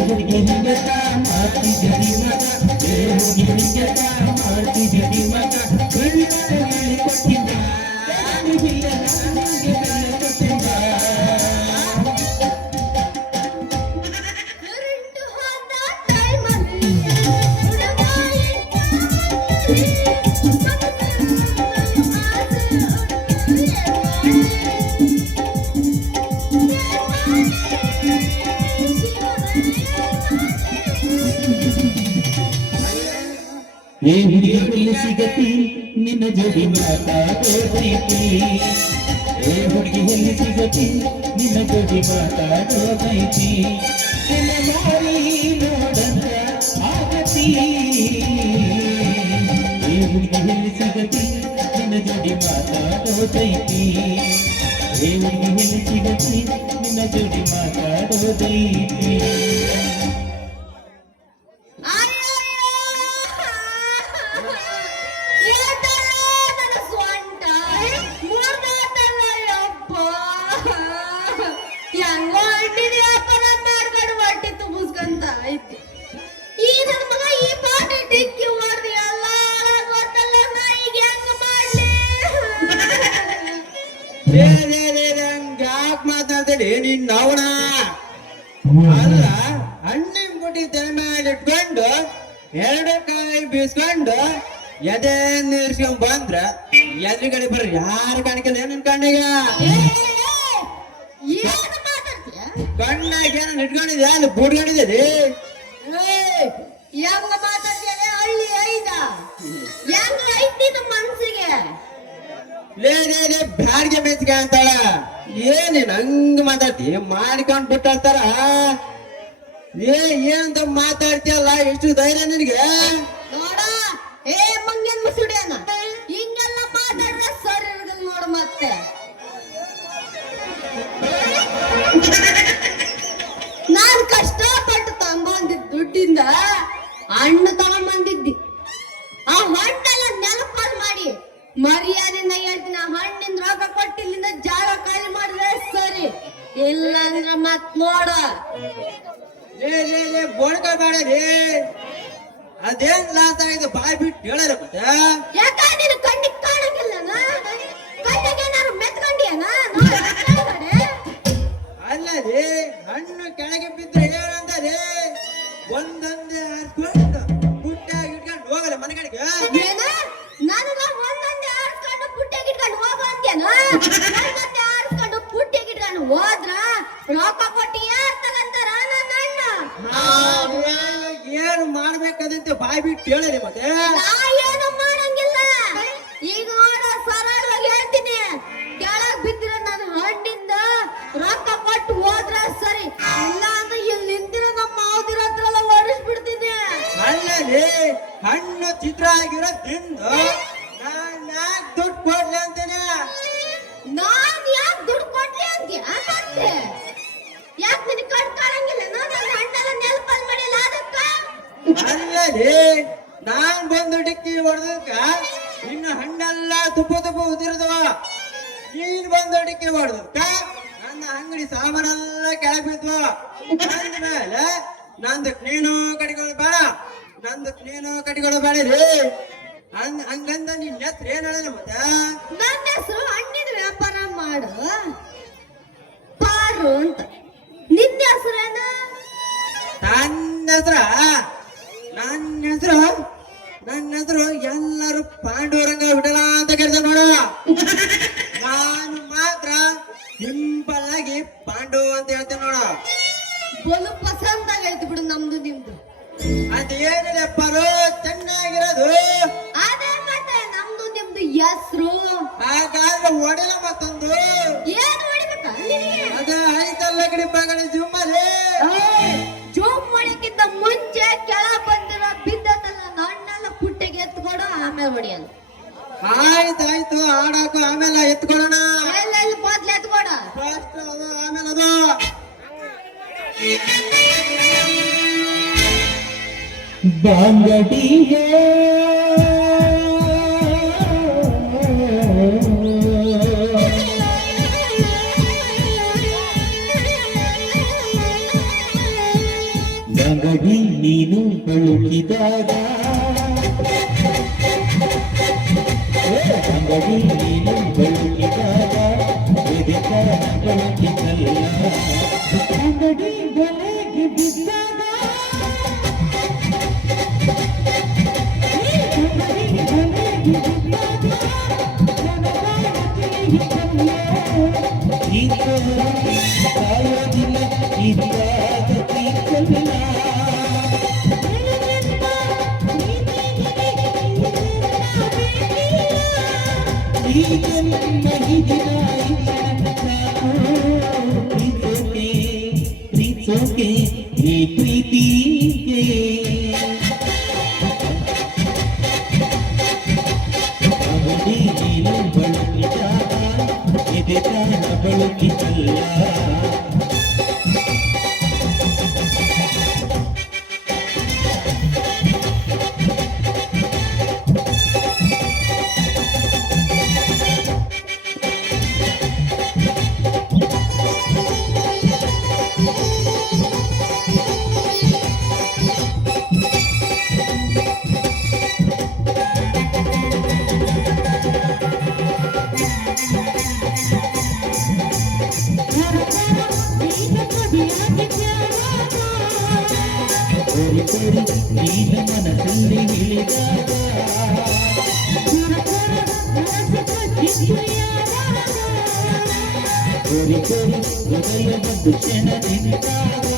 ಹುಡುಗಿ ಹಿಂಗತ ಮಾತಿ ಜಡಿ ಮಗ, ಹುಡುಗಿ ಹಿಂಗತ ಮಾತಿ ಜಡಿ ಮಗ, ಬೆಳ್ಳಿ ಕೊಟ್ಟಿದ್ದ ಬೆಲ್ಲ ಕೊಟ್ಟಿದ್ದ. ಏ ಹುಡುಗಿ ಸಿಗತಿ ನಿನ್ನ ಜೋಡಿ ಮಾತಾಡೋದೈತಿ, ಏ ಹುಡುಗಿ ಎಲ್ಲಿ ಸಿಗತಿ ನಿನ್ನ ಜೋಡಿ ಮಾತಾಡೋದೈತಿ, ನಿನ್ನ ನೋಡಿ ನೋಡಂತ ಆಗತಿ. ಏ ಹುಡುಗಿ ಎಲ್ಲಿ ಸಿಗತಿ ನಿನ್ನ ಜೋಡಿ ಮಾತಾಡೋದೈತಿ, ಏ ಹುಡುಗಿ ಎಲ್ಲಿ ಸಿಗತಿ ನಿನ್ನ ಜೋಡಿ ಮಾತಾಡೋದೈತಿ. ಯಾಕೆ ಮಾತಾಡ್ತೇಳಿ ನಿನ್ನ ಅವನ? ಅಲ್ಲ, ಹಣ್ಣಿನ ಬುಟ್ಟಿ ತಲೆ ಮೇಲೆ ಇಟ್ಕೊಂಡು 2 ಕಾಯಿ ಬೀಸ್ಕೊಂಡು ಎದೆ ನೀರ್ಸ್ಕೊಂಡ್ ಬಂದ್ರ ಎದುರುಗಡೆ ಬರ್ರಿ ಯಾರು ಕಾಣಿಕಲ್ಲ. ಏನನ್ ಕಣ್ಣಿಗ ಕಣ್ಣಾಗ ಏನನ್ ಇಟ್ಕೊಂಡಿದ್ದೆ ಅಲ್ಲಿ ಬುಡ್ಕೊಂಡಿದ್ದೀರಿ? ಹೆಂಗ ಮಾತಾಡ್ತೇನೆ? ಹಳ್ಳಿ ಐದ ಹೆಂಗ ಐತಿ ಮನ್ಸಿಗೆ? ಲೇ ಬ್ಯಾಡ್ಗೆ ಮೆಚ್ಕ ಅಂತಾಳ ಏನೇನ್ ಹಂಗ ಮಾತಾಡ್ತಿ ಮಾಡ್ಕೊಂಡ್ ಬಿಟ್ಟಾಳ್ತಾರ ಏನಂತ ಮಾತಾಡ್ತಿಯಲ್ಲ ಎಷ್ಟು ಧೈರ್ಯ ನಿನಗೆ ನೋಡ ಏ ಮಂಗನ್ ಮುಸುಡಿಯನ ಹಿಂಗೆಲ್ಲ ಮಾತಾಡಿದ್ರೆ ಸರಿ ಇರೋದಿಲ್ಲ ನೋಡು ಮತ್ತೆ ನಾನ್ ಕಷ್ಟಪಟ್ಟು ತಗೊಂಬಂದಿದ್ ದುಡ್ಡಿಂದ ಹಣ್ಣು ತಗೊಂಬಂದಿದ್ದಿ ಆ ಹಣ್ಣೆಲ್ಲ ನೆನಪಲ್ ಮಾಡಿ ಮರ್ಯಾದಿಂದ ಹೇಳ್ತೀನಿ ಆ ಹಣ್ಣಿಂದ ರೋಗ ಕೊಟ್ಟು ಇಲ್ಲಿಂದ ಜಾಗ ಖಾಲಿ ಮಾಡಿದ್ರೆ ಸರಿ ಇಲ್ಲಂದ್ರ ಮತ್ ನೋಡ ಲೇ ಬೋಡ್ಕೋಬೇಡ ರೀ ಅದೇನ್ ಲಾಸ್ ಆಗಿದೆ ಬಾಯ್ ಬಿಟ್ಟು ಹೇಳಲ್ಲ ಮತ್ತೆ ಯಾಕ ನೀನು ಕಣ್ಣಿಗೆ ಕಾಣಂಗಿಲ್ಲ ಕಣ್ಣಿಗೆ ಏನಾರು ಮೆತ್ಕೊಂಡಿಯನ ಅಲ್ಲ ರೀ ಹಣ್ಣು ಕೆಳಗೆ ಬಿದ್ರೆ ಏನಂತಾರೆ ಒಂದೊಂದೇ ಹಾರ್ಸ್ಕೊಂಡು ಗುಟ್ಟಾಗಿ ಇಟ್ಕೊಂಡು ಹೋಗಲ್ಲ ಮನೆ ಕಡೆಗೆ ಏನ ನನಗ ಒಂದೊಂದೇ ಆರಿಸ್ಕೊಂಡು ಪುಟ್ಟಿಗೆ ಇಟ್ಕೊಂಡು ಹೋಗು ಅಂತೇನ ಒಂದೊಂದೇ ಆರಿಸ್ಕೊಂಡು ಪುಟ್ಟಿಗೆ ಇಟ್ಕೊಂಡು ಹೋದ್ರ ರೊಕ್ಕ ಕೊಟ್ಟು ಯಾರು ತಗಂತಾರ ನನ್ನ ಅಣ್ಣ ಏನು ಮಾಡ್ಬೇಕದಂತೆ ಬಾಯ್ ಬಿಟ್ಟು ಹೇಳಲಿ ಮತ್ತೆ ನಾ ಏನು ಮಾಡಂಗಿಲ್ಲ ಈಗ ನೋಡ ಸರಳವಾಗಿ ಹೇಳ್ತೀನಿ ಕೆಳಗ್ ಬಿದ್ದಿರ ನನ್ನ ಹಣ್ಣಿಂದ ರೊಕ್ಕ ಕೊಟ್ಟು ಹೋದ್ರ ಸರಿ ಇಲ್ಲ ಅಂದ್ರೆ ಇಲ್ಲಿ ನಿಂತಿರ ನಮ್ಮ ಮಾವದಿರ ಹತ್ರ ಎಲ್ಲ ಓಡಿಸ್ಬಿಡ್ತೀನಿ ಅಲ್ಲಲ್ಲಿ ಹಣ್ಣು ಚಿತ್ರ ಆಗಿರೋ ತಿಂದು ನಾನ್ ಯಾಕೆ ದುಡ್ಡು ಕೊಡ್ಲಿ ಅಂತೇನೆ ನಾನ್ ಯಾಕೆ ದುಡ್ಡು ಕೊಡ್ಲಿ ಅಂತೀಯ ಮತ್ತೆ ಯಾಕೆ ನಿನಗೆ ಕಣ್ ಕಾಣಂಗಿಲ್ಲ ನನ್ನ ಹಣ್ಣೆಲ್ಲ ನೆಲಪಲ್ ಮಾಡಿಲ್ಲ ಅದಕ್ಕ ಅಲ್ಲಲ್ಲಿ ನಾನ್ ಬಂದು ಡಿಕ್ಕಿ ಹೊಡೆದಕ್ಕ ಇನ್ನು ಹಣ್ಣೆಲ್ಲ ತುಪ್ಪ ಉದಿರಿದವ ನೀನ್ ಬಂದು ಡಿಕ್ಕಿ ಹೊಡೆದಕ್ಕ ನನ್ನ ಅಂಗಡಿ ಸಾಮಾನೆಲ್ಲ ಕೆಳಗೆ ಬಿದ್ವ ಅಂದ್ಮೇಲೆ ನಂದಕ್ ನೀನು ಕಟ್ಕೊಳ್ಳೋದು ಬೇಡ ನಂದಕ್ ನೀನು ಕಟ್ಕೊಳ್ಳೋದು ಬೇಡ ರೀ ಹಂಗಂದ ನಿನ್ ಹೆಸ್ರು ಏನ್ ಹೇಳ ಮತ್ತೆ ನನ್ನ ಹೆಸರು ಹಣ್ಣಿನ ವ್ಯಾಪಾರ ಮಾಡು ಪಾರು ಅಂತ ನಿನ್ನ ಹೆಸರೇನ ನನ್ನ ಹೆಸರು ಎಲ್ಲರೂ ಪಾಂಡುರಂಗ ವಿಠಲ ಅಂತ ಕರೀತಾರೆ ನೋಡು ನಾನು ಮಾತ್ರ ಸಿಂಪಲ್ ಆಗಿ ಪಾಂಡು ಅಂತ ಹೇಳ್ತೇನೆ ನೋಡು ಬಲು ಪಸಂದ್ ಆಗೈತಿ ಬಿಡು ನಮ್ದು ನಿಮ್ದು ಅದೇನಿಲ್ಲಪ್ಪಾರು ಚೆನ್ನಾಗಿರೋದು ಅದೇ ಮತ್ತೆ ನಮ್ದು ನಿಮ್ದು ಹೆಸರು ಹಾಗಾದ್ರೆ ಒಡೆಲ ಮತ್ತೊಂದು ಏನ್ ಹೊಡಿಬೇಕ ಅದ ಐತಲ್ಲ ಕಡೆ ಪಗಡೆ ಜುಮ್ಮಲ್ಲಿ ಜೋಮ್ ಮಾಡಕ್ಕಿಂತ ಮುಂಚೆ ಕೆಳ ಬಂದಿರೋ ಬಿದ್ದದಲ್ಲ ನನ್ನೆಲ್ಲ ಪುಟ್ಟಿಗೆ ಎತ್ಕೊಡು ಆಮೇಲೆ ಹೊಡಿಯಲ್ಲ ಆಯ್ತಾಯ್ತು ಆಡಾಕು ಆಮೇಲೆ ಎತ್ಕೊಳ್ಳೋಣ ಎಲ್ಲೆಲ್ಲಿ ಮೊದ್ಲು ಎತ್ಕೊಡ ಫಸ್ಟ್ ಅದು ಆಮೇಲೆ ಅದು ಬಾಂಗಡಿಯೇ ಬಾಂಗಡಿ ನೀನು ಬಳುಕಿದಾಗ ಬಾಂಗಡಿ ನೀನು ಬಳುಕಿದಾಗ ಬಳುಕಿದಲ್ಲ ಬಾಂಗಡಿ ಬೆಲೆಗೆ ಬಿದ್ದಾಗ ಕಾಯೋದಿಲ್ಲ ಇದ್ದಾಗತಿ ಕೊಲ್ಲ ಈಗ ನಿಮ್ಮ ಹಿದಿನ ಪ್ರೀತಿಸೋಕೆ ಈ ಪ್ರೀತಿಗೆ ನೀನು ಬಳುಕಿದಾಗ ಎದೆ ಪ್ರಾಣ ಬಳುಕಿತಲ್ಲ ಕೋರಿ ಕೋರಿ ನೀನ ಮನದಲ್ಲಿ ಹೇಳಿದಾಗ ಕೋರಿ ಕೋರಿ ಹೃದಯ ಒಂದು ಕ್ಷಣ ನಿಂತಾಗ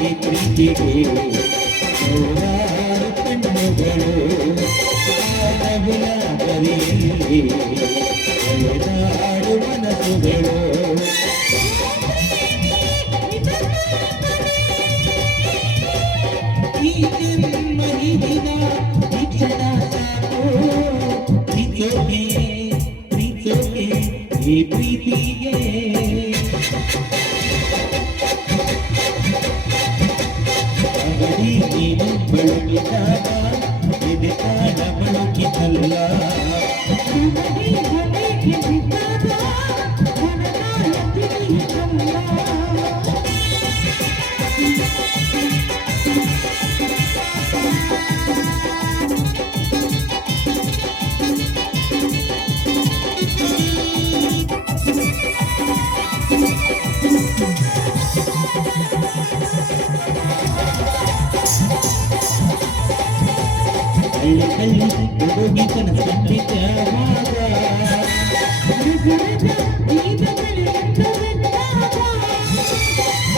ಈ ಪ್ರೀತಿಗೆ ನೂರಾರು ಕಣ್ಣುಗಳು ದಾರಿಯಲ್ಲಿ ಎಳೆದಾಡು ಮನಸ್ಸುಗಳು ಈ ಜನ್ಮ ಹಿಡಿದ ಈ ಕ್ಷಣ ಸಾಕು ಪ್ರೀತಿಗೆ ಈ ಪ್ರೀತಿಗೆ ಅವಳಿ ನೀನು ಬಳುಕಿದಾಗ ಇದು ಕಾಲ ಬಳುಕಿತಲ್ಲ ಹಳ್ಳಿ ಹುಡುಗಿ ಕನಸಂದಿದ್ದ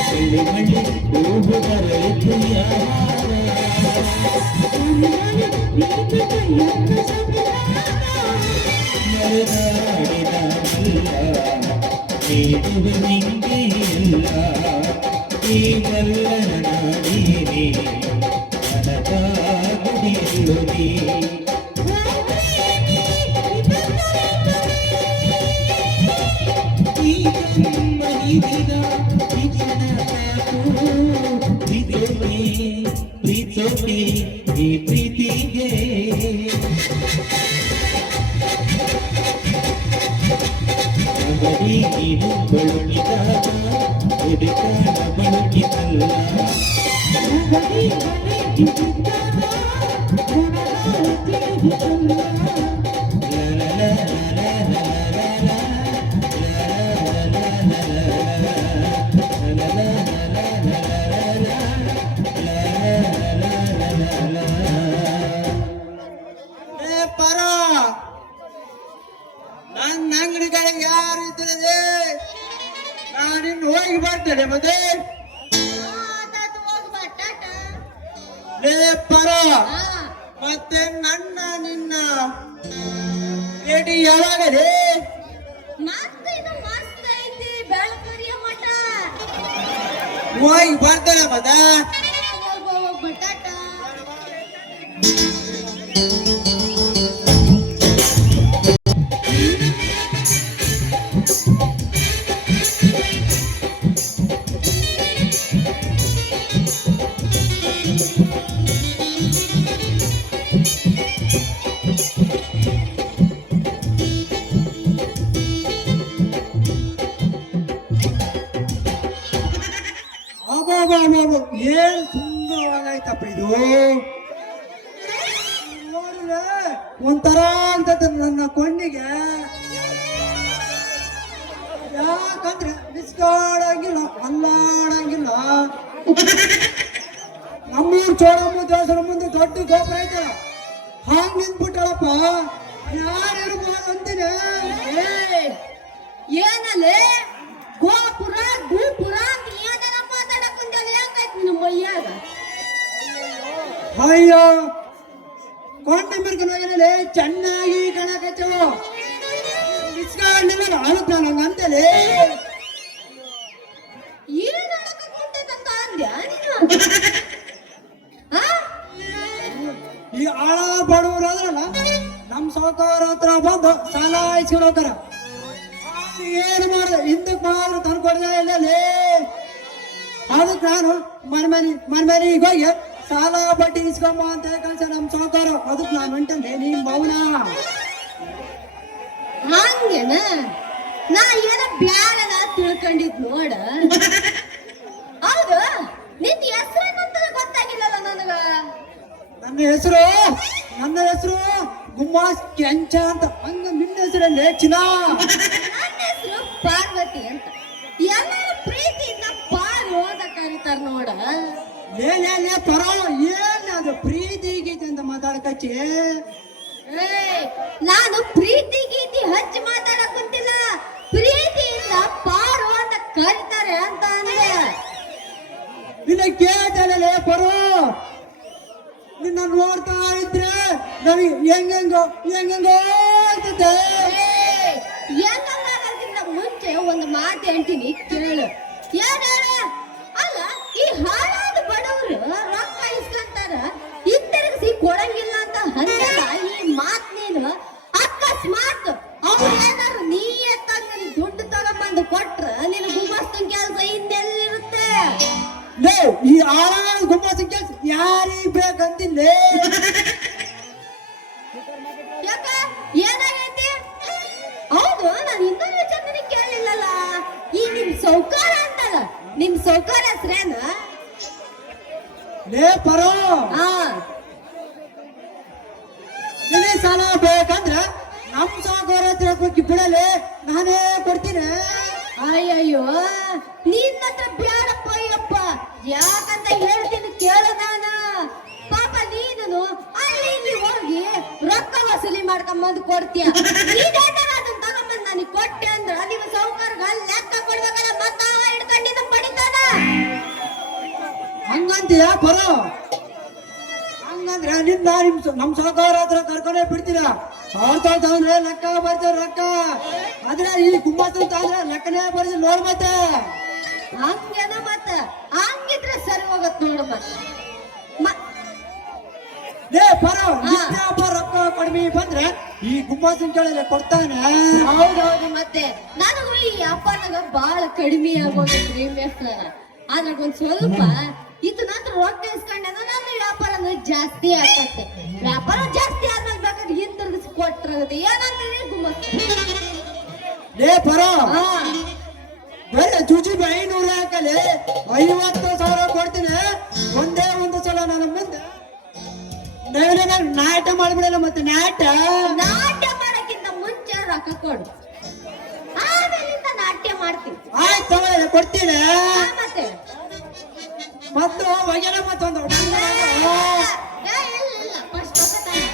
ಹಳ್ಳಿ ಮಳ್ಳಿ ಹೂವು ಬರಲಿದ್ದು ಮರೆದಾಡಿದ ಮಲ್ಲ ನೀಡುವ ನಿಂಗೆ ಇಲ್ಲ ಈ ಮಲ್ಲನ ನಾಡೀನಿ ಗುಡಿಯಲ್ಲೂ ನೀ ಈ ಜನ್ಮ ಹಿಡಿದ ಈ ಕ್ಷಣ ಸಾಕು ಪ್ರೀತಿಸೋಕೆ ಈ ಪ್ರೀತಿಗೆ ಅವಳಿ ನೀನು ಬಳುಕಿದಾಗ ಇದು ಕಾಲ ಬಳುಕಿತಲ್ಲ ಪರ ನನ್ನ ಅಂಗಡಿಗಳಿಗೆ ಯಾರು ಇದ್ರೆ ನಾನಿನ್ನು ಹೋಗಿ ಬರ್ತೇನೆ ಮತ್ತೆ ಲೇ ಪರ ಮತ್ತೆ ನನ್ನ ನಿನ್ನ ಭೇಟಿ ಯಾವಾಗಲೇ ಹೋಗಿ ಬರ್ತೇನೆ ಮತ್ತೆ ಏನ್ ಸುಂದರವಾಗೈತಪ್ಪ ಇದು ನೋಡಿದ್ರೆ ಒಂಥರ ಅಂತದ ನನ್ನ ಕಣ್ಣಿಗೆ ಯಾಕಂದ್ರೆ ನಿಸ್ಕಾಡಂಗಿಲ್ಲ ಅಲ್ಲಾಡಂಗಿಲ್ಲ ನಮ್ಮೂರ್ ಚೋಡಮ್ಮ ದೇವಸ್ಥಾನ ಮುಂದೆ ದೊಡ್ಡ ಗೋಪುರ ಐತಲ್ಲ ಹಾಂಗ್ ನಿಂತ್ಬಿಟ್ಟಳಪ್ಪ ಯಾರಿರ್ಬೋದು ಅಂತೀನಿ ಏನಲ್ಲೇ ಗೋಪುರ ಗೋಪುರ ಅಂತ ಏನೆಲ್ಲ ಮಾತಾಡಕ್ ಕುಂತಲ್ಲ ಹೆಂಗೈತಿ ನಿನ್ನ ಮೈಯಾಗ ಅಯ್ಯೋ ಕೊಂಡ ಮಿರ್ಗನೋಗಿನಲ್ಲಿ ಚೆನ್ನಾಗಿ ಕಾಣಕಚ್ಚು ಇಸ್ಕೊಂಡಿಲ್ಲ ಆಲಕ್ ನಾನು ಹಂಗಂತಲೇ ಏನ್ ಆಡಕ ಕುಂತೈತಂತ ಅಂದ್ಯಾ ನೀನು ಈ ಆಳ ಬಡವರು ಆದ್ರಲ್ಲ ನಮ್ ಸಾವುಕಾರ ಹತ್ರ ಬಂದು ಸಾಲ ಇಸ್ಕೊಂಡು ಹೋಗ್ತಾರ ಏನು ಮಾಡ್ದೆ ಹಿಂದಕ್ ಮಾತ್ರ ತಂದ್ಕೊಡ್ದೆ ಇಲ್ಲೇ ಅದಕ್ಕೆ ನಾನು ಮನ್ಮನಿಗೆ ಹೋಗಿ ಸಾಲ ಬಡ್ಡಿ ಇಸ್ಕೊಂಬ ಅಂತ ಕಳ್ಸ ನಮ್ ಸಾವುಕಾರ ಅದಕ್ಕೆ ನಾನು ಹೊಂಟಂದೆ ನೀನ್ ಮೌನ ಹಂಗೇನ ನಾ ಏನ ಬ್ಯಾಡನ ತಿಳ್ಕೊಂಡಿದ್ ನೋಡ ಹೌದು ನಿನ್ ಹೆಸರೇನಂತ ಗೊತ್ತಾಗಿಲ್ಲಲ್ಲ ನನಗ ನನ್ನ ಹೆಸರು ಗುಮ್ಮಾಸ್ ಕೆಂಚ ಅಂತ ಹಂಗ ನಿನ್ನ ಹೆಸರಲ್ಲೇ ಚಿನ್ನ ನನ್ನ ಹೆಸರು ಪಾರ್ವತಿ ಅಂತ ಎಲ್ಲರೂ ಪ್ರೀತಿಯಿಂದ ಪಾರು ಅಂತ ಕರೀತಾರ ನೋಡ ಲೇ ಪರ ಏನ್ ಅದು ಪ್ರೀತಿ ಗೀತೆ ಅಂತ ಮಾತಾಡಕಚ್ಚಿ ನಾನು ಪ್ರೀತಿ ಗೀತಿ ಹಚ್ಚಿ ಮಾತಾಡಕ್ ಕುಂತಿಲ್ಲ ಪ್ರೀತಿಯಿಂದ ಪಾರು ಅಂತ ಕರೀತಾರೆ ಅಂತ ಅಂದ್ರೆ ನಿನ್ನ ಕೇಳ್ತಾಳೆ ಪರು ನಿನ್ನ ನೋಡ್ತಾ ಇದ್ರೆ ನಮಗೆ ಹೆಂಗೆಂಗೋ ಆಗ್ತದೆ. ಹೆಂಗಕ್ಕಿಂತ ಮುಂಚೆ ಒಂದು ಮಾತು ಹೇಳ್ತೀನಿ ಕೇಳು. ಏನ್ ಹೇಳ? ಅಲ್ಲ, ಈ ಹಾಳಾದ ಬಡವರು ರೊಕ್ಕ ಇಸ್ಕೊಂತಾರ, ಹಿಂತಿರುಗಿಸಿ ಕೊಡಂಗಿಲ್ಲ ಅಂತ ಹಂಗಲ್ಲ ಈ ಮಾತ್ ನೀನು. ಅಕಸ್ಮಾತ್ ಅವ್ರು ಏನಾರು ನೀ ಎತ್ತಾಗ ದುಡ್ಡು ತಗೊಂಬಂದು ಕೊಟ್ರ ನಿನ್ನ ಗುಮಾಸ್ತನ್ ಕೆಲಸ ಹಿಂದೆಲ್ಲಿರುತ್ತೆ? ಲೇ, ಈ ಆಳಾದ ಗುಂಪಾಸಿನ ಕೆಲಸ ಯಾರಿಗ್ ಬೇಕಂತಿಲ್ಲೇ? ಯಾಕ ಏನಾಗೈತಿ? ಹೌದು, ನಾನು ಇನ್ನೊಂದು ವಿಚಾರ ಕೇಳಿಲ್ಲಲ್ಲ. ಈ ನಿಮ್ ಸೌಕಾರ ಅಂತಲ್ಲ, ನಿಮ್ ಸೌಕಾರ ಹೆಸ್ರೇನ? ಲೇ ಪರೋ, ಹಾ, ನಿನಗೆ ಸಾಲ ಬೇಕಂದ್ರ ನಮ್ ಸಾಕೋರ ಹತ್ರ ಹೋಗಿ ಬಿಡಲೆ, ನಾನೇ ಕೊಡ್ತೀನಿ. ಅಯ್ಯಯ್ಯೋ, ನಿನ್ನ ಹತ್ರ ಬ್ಯಾಡಪ್ಪ ಅಯ್ಯಪ್ಪ. ಯಾಕಂತ ಹೇಳ್ತೀನಿ ಕೇಳು. ನಾನು ಪಾಪ ನೀನು ಅಲ್ಲಿ ಇಲ್ಲಿ ಹೋಗಿ ರೊಕ್ಕ ವಸೂಲಿ ಮಾಡ್ಕೊಂಬಂದು ಕೊಡ್ತೀಯ. ಇದೇ ತರ ಅದನ್ನ ತಗೊಂಬಂದ್ ನನಗೆ ಕೊಟ್ಟೆ ಅಂದ್ರ ನಿಮ್ಮ ಸೌಕರ್ಯ ಲೆಕ್ಕ ಕೊಡ್ಬೇಕಲ್ಲ, ಮತ್ತ ಹಿಡ್ಕೊಂಡಿದ್ದ ಪಡಿತಾನ. ಹಂಗಂತೀಯ ಪರೋ? ಹಂಗಂದ್ರೆ ನಮ್ ಸಾಕೋರ ಹತ್ರ ಕರ್ಕೊಂಡೇ ಬಿಡ್ತೀರ. ತಗೊಂಡ್ರೆ ಲೆಕ್ಕ ಬರ್ತಾರ ರೊಕ್ಕ, ಆದ್ರೆ ಈ ಗುಂಪಾಸ ಅಂದ್ರೆ ಲೆಕ್ಕನೇ ಬರ್ತೀವಿ ನೋಡ್. ಮತ್ತೆ ಹಂಗೇನ ಮತ್ತ ಹಂಗಿದ್ರೆ ಸರಿ ಹೋಗತ್ ನೋಡು. ಲೇ ಪರೋ, ರೊಕ್ಕ ಕಡಿಮೆ ಬಂದ್ರೆ ಈ ಗುಂಪಾಸನ ಕೇಳಿದ್ರೆ ಕೊಡ್ತಾನೆ. ಹೌದೌದು, ಮತ್ತೆ ನನಗೂ ಈ ವ್ಯಾಪಾರನಾಗ ಬಹಳ ಕಡಿಮೆ ಆಗೋಗೈತ್ರಿ ಮೇಸ್ತರ. ಅದ್ರಾಗ ಒಂದ್ ಸ್ವಲ್ಪ ಇದು ನಂತರ ರೊಕ್ಕ ಇಸ್ಕೊಂಡ ನನ್ನ ವ್ಯಾಪಾರ ಜಾಸ್ತಿ ಆಗತ್ತೆ. ವ್ಯಾಪಾರ ಜಾಸ್ತಿ ಆದ್ಮೇಲೆ ಬೇಕಾದ್ರೆ ಹಿಂತಿರುಗಿಸಿ ಕೊಟ್ಟಿರುತ್ತೆ. ಏನಂತೀರಿ ಗುಮ್ಮಸ್? ಲೇ ಪರೋ, ಬೇರೆ ಜುಜಿ 500 ಹಾಕಲಿ 50,000 ಕೊಡ್ತೀನಿ. ಒಂದೇ ಒಂದು ಸಲ ನನ್ನ ಮುಂದೆ ನಾಟ ಮಾಡ್ಬಿಡಲ್ಲ. ಮತ್ತೆ ನಾಟ ಮಾಡಕ್ಕಿಂತ ಮುಂಚೆ ರೊಕ್ಕ ಕೊಡು, ಆಮೇಲಿಂದ ನಾಟ್ಯ ಮಾಡ್ತೀನಿ. ಆಯ್ತು, ಕೊಡ್ತೀನಿ. ಮತ್ತೆ ಮತ್ತು ಒಗೆನ ಮತ್ತೊಂದು ಇಲ್ಲ, ಫಸ್ಟ್ ರೊಕ್ಕ ತಾನೆ.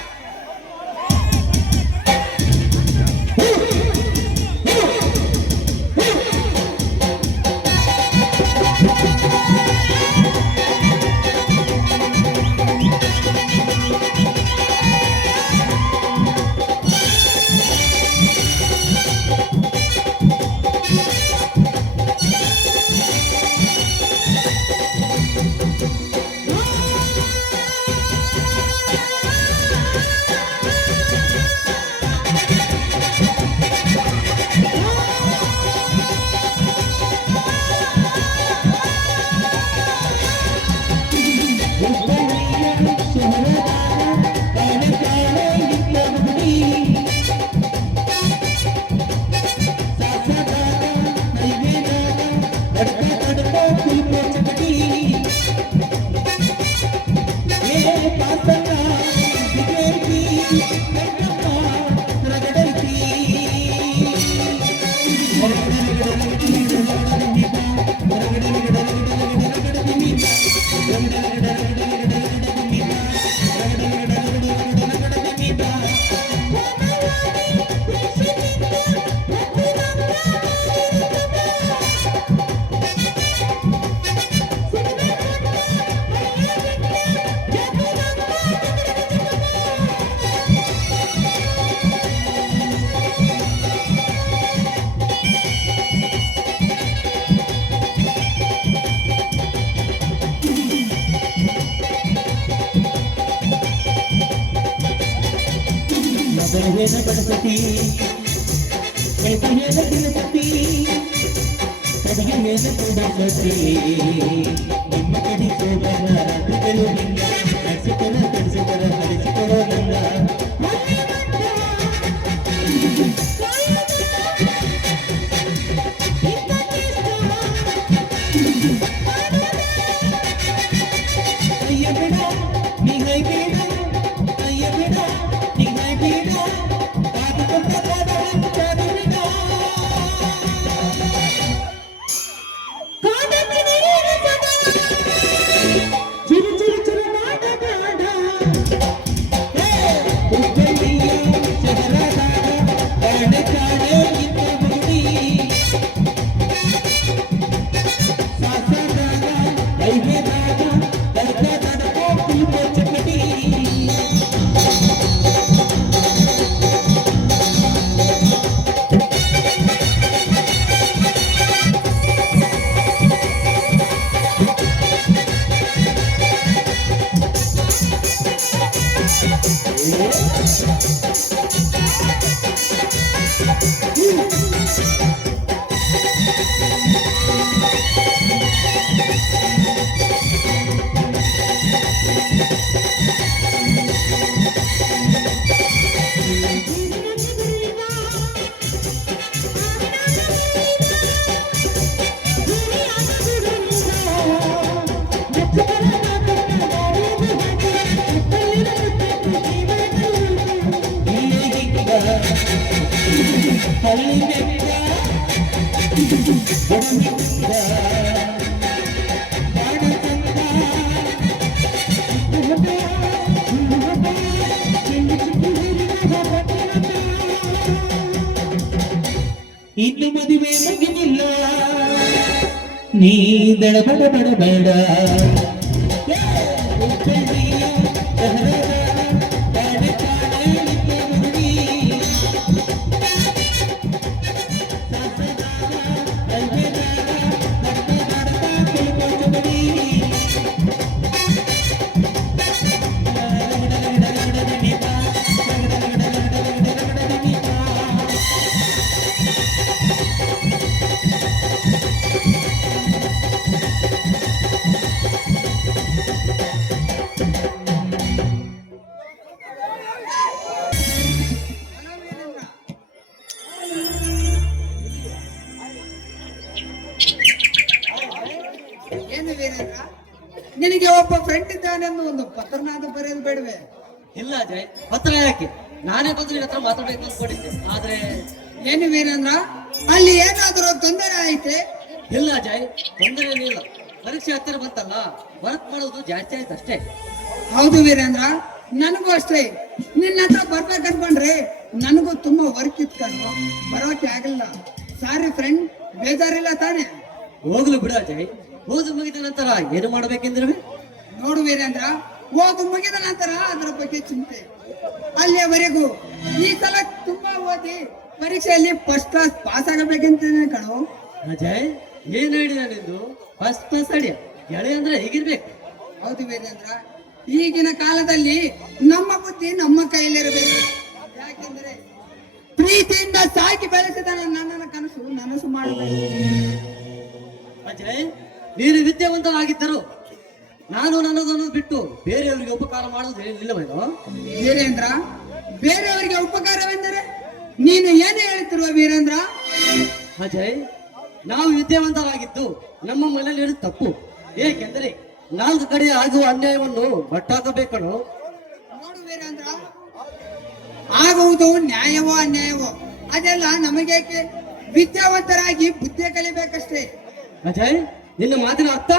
ಬೆಳಗಿನ ಬಡಸತಿ ಬೆಳಗಿನ ದಿನಸತಿ ಕಡಿಗೆನ ಕೊಡಸತಿ ನಿಮ್ಮ ಕಡಿ ಸೋಬರ ರಾತ್ರಿಗಳು ನಿನ್ನ ಕಡಿಸಿಕೊರ ಕಡಿಸಿಕೊರೋ ನನ್ನ ಹಳ್ಳಿ ಬೆಟ್ಟ ಬಡಮಿಟ್ಟ ಬಾಡತಂದ ಇನ್ನು ಮದುವೆ ಮುಗಿದಿಲ್ಲ ನೀ ದಡಬಡ ಬಡಬೇಡ ಏನು ವೀರೇಂದ್ರ, ನಿನಗೆ ಒಬ್ಬ ಫ್ರೆಂಡ್ ಇದ್ದಾನೆಂದು ಒಂದು ಪತ್ರನಾದ ಬರೆಯಲು ಬೇಡವೆ? ಇಲ್ಲ ಅಜಯ್, ಪತ್ರ ಯಾಕೆ? ನಾನೇ ಬಂದು ನಿನ್ನ ಹತ್ರ ಮಾತಾಡ್ಬೇಕು ಅನ್ಕೊಂಡಿದ್ದೆ. ಆದ್ರೆ ಏನು ವೀರೇಂದ್ರ, ಅಲ್ಲಿ ಏನಾದರೂ ತೊಂದರೆ ಆಯ್ತೆ? ಇಲ್ಲ ಅಜಯ್, ತೊಂದರೆ ಏನಿಲ್ಲ. ಪರೀಕ್ಷೆ ಹತ್ತಿರ ಬಂತಲ್ಲ, ವರ್ಕ್ ಮಾಡೋದು ಜಾಸ್ತಿ ಆಯ್ತು ಅಷ್ಟೇ. ಹೌದು ವೀರೇಂದ್ರ, ನನಗೂ ಅಷ್ಟೇ. ನಿನ್ನ ಹತ್ರ ಬರ್ಬೇಕನ್ಕೊಂಡ್ರೆ ನನಗೂ ತುಂಬಾ ವರ್ಕ್ ಇತ್ಕೊಂಡು ಬರೋಕೆ ಆಗಲ್ಲ. ಸಾರಿ ಫ್ರೆಂಡ್, ಬೇಜಾರಿಲ್ಲ ತಾನೆ? ಹೋಗ್ಲು ಬಿಡು ಅಜಯ್, ಓದು ಮುಗಿದ ನಂತರ ಏನು ಮಾಡ್ಬೇಕೆಂದ್ರೆ? ನೋಡು ವೀರೇಂದ್ರ, ಓದು ಮುಗಿದ ನಂತರ ಅದರ ಬಗ್ಗೆ ಚಿಂತೆ. ಅಲ್ಲಿಯವರೆಗೂ ಈ ಸಲ ತುಂಬಾ ಓದಿ ಪರೀಕ್ಷೆಯಲ್ಲಿ ಫಸ್ಟ್ ಕ್ಲಾಸ್ ಪಾಸ್ ಆಗಬೇಕಂತ ಕಣು. ಅಜಯ್, ಏನ್ ಹೇಳಿದ ನಿಂದು? ಫಸ್ಟ್ ಕ್ಲಾಸ್ ಅಡಿಯ ಗೆಳೆ ಅಂದ್ರೆ ಹೇಗಿರ್ಬೇಕು? ಹೌದು ವೀರೇಂದ್ರ, ಈಗಿನ ಕಾಲದಲ್ಲಿ ನಮ್ಮ ಬುದ್ಧಿ ನಮ್ಮ ಕೈಯಲ್ಲಿರಬೇಕು. ಯಾಕೆಂದ್ರೆ ಪ್ರೀತಿಯಿಂದ ಸಾಕಿ ಬೆಳೆಸಿದ ನನ್ನ ಕನಸು ನನಸು ಮಾಡಬೇಕು. ಅಜಯ್, ನೀನು ವಿದ್ಯಾವಂತರಾಗಿದ್ದರು ನಾನು ನನ್ನದನ್ನು ಬಿಟ್ಟು ಬೇರೆಯವರಿಗೆ ಉಪಕಾರ ಮಾಡುವುದು ಇಲ್ಲವೇನೋ? ವೀರೇಂದ್ರ, ಬೇರೆಯವರಿಗೆ ಉಪಕಾರವೆಂದರೆ ನೀನು ಏನು ಹೇಳ್ತಿರುವ ವೀರೇಂದ್ರ? ಅಜಯ್, ನಾವು ವಿದ್ಯಾವಂತರಾಗಿದ್ದು ನಮ್ಮ ಮನೆಯಲ್ಲಿ ತಪ್ಪು. ಏಕೆಂದರೆ ನಾಲ್ಕು ಕಡೆ ಆಗುವ ಅನ್ಯಾಯವನ್ನು ಬಟ್ಟಾಕಬೇಕಣೋ. ನೋಡು ವೀರೇಂದ್ರ, ಆಗುವುದು ನ್ಯಾಯವೋ ಅನ್ಯಾಯವೋ ಅದೆಲ್ಲ ನಮಗೇಕೆ? ವಿದ್ಯಾವಂತರಾಗಿ ಬುದ್ಧಿ ಕಲಿಬೇಕಷ್ಟೇ. ಅಜಯ್, ನಿನ್ನ ಮಾತಿನ ಅರ್ಥ?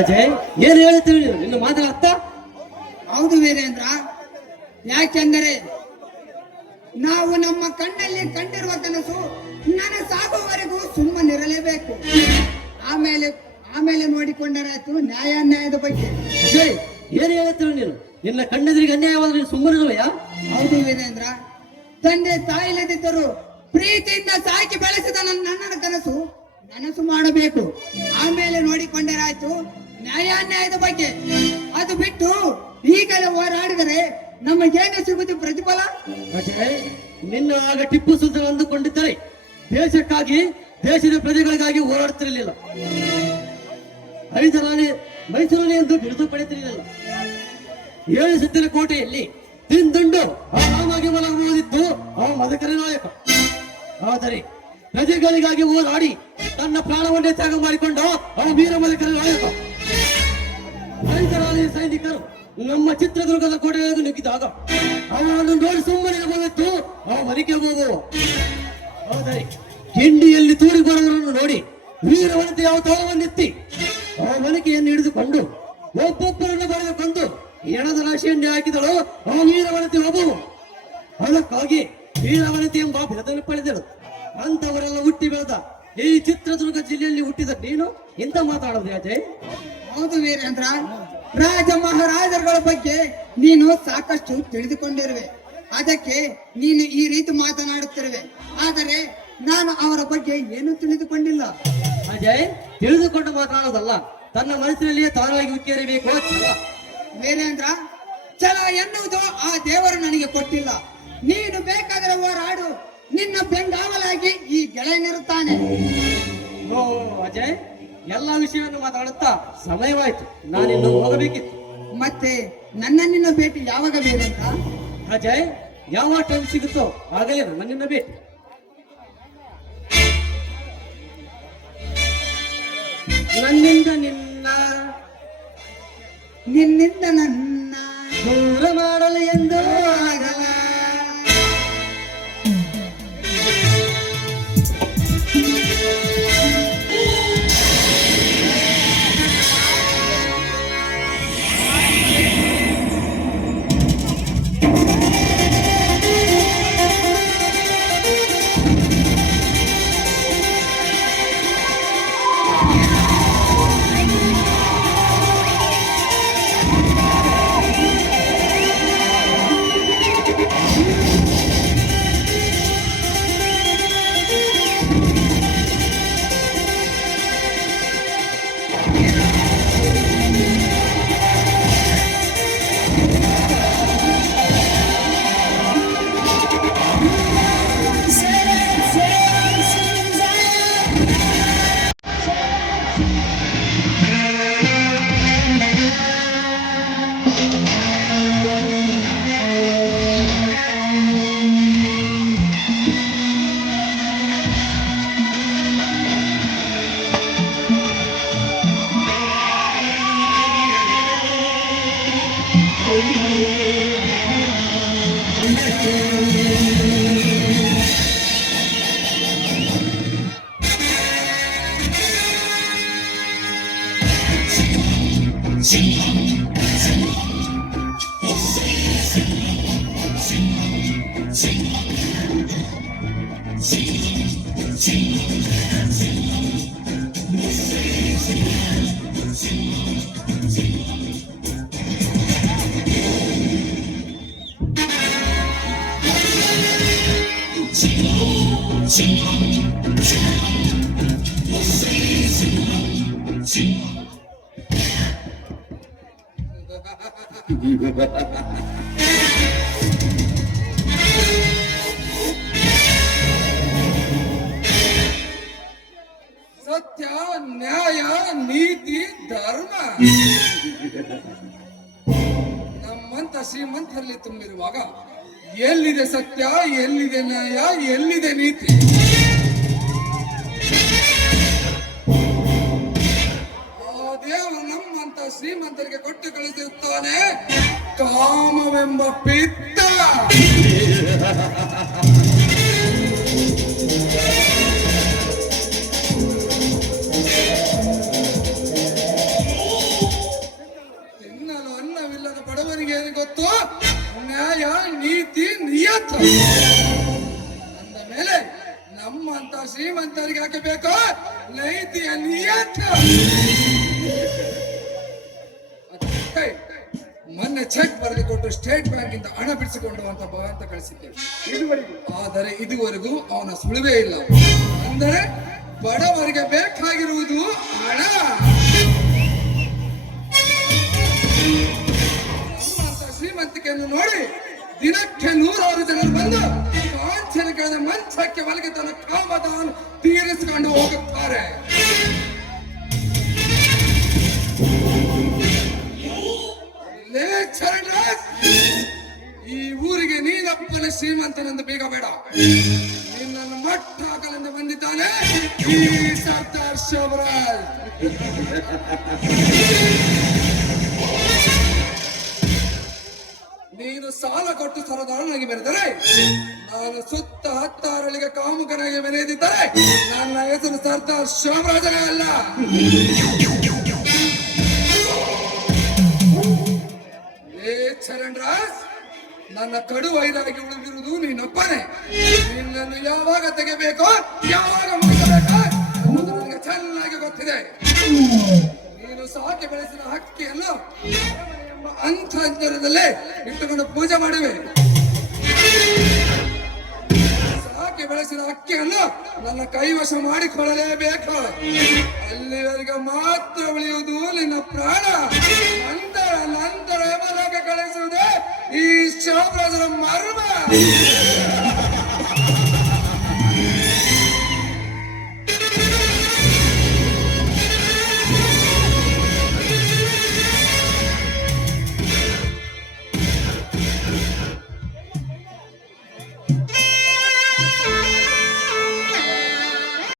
ಅಜಯ್, ಏನು ಹೇಳ್ತೀವಿ ನೀನು? ನಿನ್ನ ಮಾತಿನ ಅರ್ಥ? ಹೌದು ವೀರೇಂದ್ರ, ಯಾಕೆಂದರೆ ನಾವು ನಮ್ಮ ಕಣ್ಣಲ್ಲಿ ಕಂಡಿರುವ ಕನಸು ನನಸಾಗುವವರೆಗೂ ಸುಮ್ಮನಿರಲೇಬೇಕು. ಆಮೇಲೆ ಆಮೇಲೆ ನೋಡಿಕೊಂಡರಾಯ್ತು ನ್ಯಾಯ ಅನ್ಯಾಯದ ಬಗ್ಗೆ. ಅಜಯ್, ಏನು ಹೇಳ್ತೀವಿ ನೀನು? ನಿನ್ನ ಕಣ್ಣೆದುರಿಗೆ ಅನ್ಯಾಯವಾದ್ರೆ ನೀನು ಸುಮ್ಮನಿರುವೆಯಾ? ಹೌದು ವೀರೇಂದ್ರ, ತಂದೆ ತಾಯಿಲ್ಲದಿದ್ದರು ಪ್ರೀತಿಯಿಂದ ಸಾಕಿ ಬೆಳೆಸಿದ ನನ್ನ ಕನಸು ನನಸು ಮಾಡಬೇಕು. ಆಮೇಲೆ ನೋಡಿಕೊಂಡರಾಯ್ತು ನ್ಯಾಯ ಅನ್ಯಾಯದ ಬಗ್ಗೆ. ಅದು ಬಿಟ್ಟು ಈಗಲೇ ಹೋರಾಡಿದರೆ ನಮಗೇನು ಸಿಗುತ್ತೆ ಪ್ರತಿಫಲ? ಅಜಯ್, ನಿನ್ನ ಆಗ ಟಿಪ್ಪು ಸುಲ್ತಾನ್ ಅಂದುಕೊಂಡಿದ್ದರೆ ದೇಶಕ್ಕಾಗಿ ದೇಶದ ಪ್ರಜೆಗಳಿಗಾಗಿ ಹೋರಾಡುತ್ತಿರಲಿಲ್ಲ. ಹೈದರಾಲಿ ಮೈಸೂರಿನ ಎಂದು ಬಿರುದು ಪಡೆಯುತ್ತಿರಲಿಲ್ಲ. 7 ಸುತ್ತಿನ ಕೋಟೆಯಲ್ಲಿ ತಿಂದುಂಡು ಆರಾಮಾಗಿ ಮಲಗುವುದಿತ್ತು ಅವ ಮದಕರಿ ನಾಯಕ. ಆದರೆ ಪ್ರಜೆಗಳಿಗಾಗಿ ಹೋರಾಡಿ ತನ್ನ ಪ್ರಾಣವನ್ನೇ ತ್ಯಾಗ ಮಾಡಿಕೊಂಡ ಅವ ವೀರ ಮದಕರಿ ನಾಯಕ. ಹೈದರಾಲಿ ಸೈನಿಕರು ನಮ್ಮ ಚಿತ್ರದುರ್ಗದ ಕೋಟೆಯೊಳಗೆ ನುಗ್ಗಿದಾಗ ಅವನನ್ನು ನೋಡಿ ಸುಮ್ಮನೆ ಹೋಗಿತ್ತು ಅವ ಮರಿಕೆ ಹೋಗುವ. ಆದರೆ ಕಿಂಡಿಯಲ್ಲಿ ತೂರಿಬರುವವರನ್ನು ನೋಡಿ ವೀರವನಿತೆ ಯಾವ ತಳವನ್ನೆತ್ತಿ ಆ ಮನಿಕೆಯನ್ನು ಹಿಡಿದುಕೊಂಡು ಒಬ್ಬೊಬ್ಬರನ್ನು ಬರೆದುಕೊಂಡು ಎಣದ ರಾಶಿಯನ್ನೇ ಹಾಕಿದಳು ಆ ವೀರವನಿತೆ ಒಬ್ಬವು. ಅದಕ್ಕಾಗಿ ವೀರವನಿತೆ ಎಂಬ ಬಿರುದನ್ನು ಪಡೆದಳು. ಅಂತವರೆಲ್ಲ ಹುಟ್ಟಿ ಬೆಳೆದ ಈ ಚಿತ್ರದುರ್ಗ ಜಿಲ್ಲೆಯಲ್ಲಿ ಹುಟ್ಟಿದ ನೀನು ಇಂತ ಮಾತಾಡೋದು ಅಜಯ್? ಹೌದು ವೀರೇಂದ್ರ, ರಾಜ ಮಹಾರಾಜರುಗಳ ಬಗ್ಗೆ ನೀನು ಸಾಕಷ್ಟು ತಿಳಿದುಕೊಂಡಿರುವೆ. ಅದಕ್ಕೆ ನೀನು ಈ ರೀತಿ ಮಾತನಾಡುತ್ತಿರುವೆ. ಆದರೆ ನಾನು ಅವರ ಬಗ್ಗೆ ಏನು ತಿಳಿದುಕೊಂಡಿಲ್ಲ. ಅಜಯ್, ತಿಳಿದುಕೊಂಡು ಮಾತನಾಡೋದಲ್ಲ, ತನ್ನ ಮನಸ್ಸಿನಲ್ಲಿಯೇ ತಾನಾಗಿ ಉಕ್ಕೇರಬೇಕು ಛಲ. ವೀರೇಂದ್ರ, ಛಲ ಎನ್ನುವುದು ಆ ದೇವರು ನನಗೆ ಕೊಟ್ಟಿಲ್ಲ. ನೀನು ಬೇಕಾದರೆ ಹೋರಾಡು, ನಿನ್ನ ಬೆಂಗಾವಲಾಗಿ ಈ ಗೆಳೆಯನಿರುತ್ತಾನೆ. ಓ ಅಜಯ್, ಎಲ್ಲಾ ವಿಷಯವನ್ನು ಮಾತಾಡುತ್ತಾ ಸಮಯವಾಯ್ತು, ನಾನಿನ್ನು ಹೋಗಬೇಕಿತ್ತು. ಮತ್ತೆ ನಿನ್ನ ಭೇಟಿ ಯಾವಾಗ ವೀರೇಂದ್ರ? ಅಜಯ್, ಯಾವ ಟೈಮ್ ಸಿಗುತ್ತೋ ಆಗಲೇ ನನ್ನನ್ನ ಭೇಟಿ. ನನ್ನಿಂದ ನಿನ್ನ ನಿನ್ನಿಂದ ನನ್ನ ದೂರ ಮಾಡಲು ಎಂದು ಆಗಲ್ಲ. ಸತ್ಯ, ನ್ಯಾಯ, ನೀತಿ, ಧರ್ಮ ನಮ್ಮಂತ ಶ್ರೀಮಂತರಲ್ಲಿ ತುಂಬಿರುವಾಗ ಎಲ್ಲಿದೆ ಸತ್ಯ, ಎಲ್ಲಿದೆ ನ್ಯಾಯ, ಎಲ್ಲಿದೆ ನೀತಿ? ಆ ದೇವರು ನಮ್ಮಂತ ಶ್ರೀಮಂತರಿಗೆ ಕೊಟ್ಟು ಕಳಿಸಿರುತ್ತಾನೆ ಕಾಮವೆಂಬ ಪಿತ್ತ. ತಿನ್ನಲು ಅನ್ನವಿಲ್ಲದ ಬಡವರಿಗೆ ಏನು ಗೊತ್ತು? ನ್ಯಾಯ, ನೀತಿ, ನಿಯತ ಅಂದ ಮೇಲೆ ನಮ್ಮಂತ ಶ್ರೀಮಂತರಿಗೆ ಯಾಕೆ ಬೇಕು ನೈತಿಯ ನಿಯತ? ಅದಕ್ಕೆ ಮೊನ್ನೆ ಚೆಕ್ ಬರೆದು ಕೊಟ್ಟು ಸ್ಟೇಟ್ ಬ್ಯಾಂಕ್ ಇಂದ ಹಣ ಬಿಡಿಸಿಕೊಂಡು ಅಂತ ಕಳಿಸಿದ್ದೇವೆ. ಆದರೆ ಇದುವರೆಗೂ ಅವನ ಸುಳಿವೇ ಇಲ್ಲ. ಅಂದರೆ ಬಡವರಿಗೆ ಬೇಕಾಗಿರುವುದು ಹಣ. ನಮ್ಮಂತ ಶ್ರೀಮಂತಿಕೆಯನ್ನು ನೋಡಿ ದಿನಕ್ಕೆ 100 ಜನರು ಬಂದು ಕಾಂಚನಗಳ ಮಂಚಕ್ಕೆ ಒಳಗೆ ತನ್ನ ಕಾಮದಾನ ತೀರಿಸಿಕೊಂಡು ಹೋಗುತ್ತಾರೆ. ಈ ಊರಿಗೆ ನೀನಪ್ಪನ ಶ್ರೀಮಂತನೆಂದು ಬೇಗ ಬೇಡ. ನಿನ್ನನ್ನು ಮಟ್ಟ ಹಾಕಲೆಂದು ಬಂದಿದ್ದಾನೆ ಈ ಸರ್ದಾರ್ ಶಿವರಾಜ್. ನೀನು ಸಾಲ ಕೊಟ್ಟು ಸರದಾರನಾಗಿ ಮೆರೆದರೆ, ನಾನು ಸುತ್ತ 10 ಕಾಮುಕನಾಗಿ ಮೆರೆದಿದ್ದರೆ ನನ್ನ ಹೆಸರು ಸರ್ದಾರ್ ಶಿವರಾಜನೇ ಅಲ್ಲ. ಚರಣ್ ರಾಜ್, ನನ್ನ ಕಡು ವೈರಾಗಿ ಉಳಿದಿರುವುದು ನೀನೊಬ್ಬನೇ. ನಿನ್ನನ್ನು ಯಾವಾಗ ತೆಗೆಬೇಕೋ, ಯಾವಾಗ ಮುಗಿಸಬೇಕೋ ಅನ್ನೋದು ನನಗೆ ಚೆನ್ನಾಗಿ ಗೊತ್ತಿದೆ. ನೀನು ಸಾಕಿ ಬೆಳೆಸಿದ ಹಕ್ಕಿಯನ್ನು ಎಂಬ ಅಂತರದಲ್ಲೇ ಇಟ್ಟುಕೊಂಡು ಪೂಜೆ ಮಾಡುವೆ. ಸಾಕಿ ಬೆಳೆಸಿದ ಹಕ್ಕಿಯನ್ನು ನನ್ನ ಕೈವಶ ಮಾಡಿಕೊಳ್ಳಲೇಬೇಕು. ಅಲ್ಲಿವರೆಗೆ ಮಾತ್ರ ಉಳಿಯುವುದು ನಿನ್ನ ಪ್ರಾಣ. ನಂತರ ಕಳಿಸುವುದೇ ಈ ಶಿವರಾಜರ ಮರ್ಮ.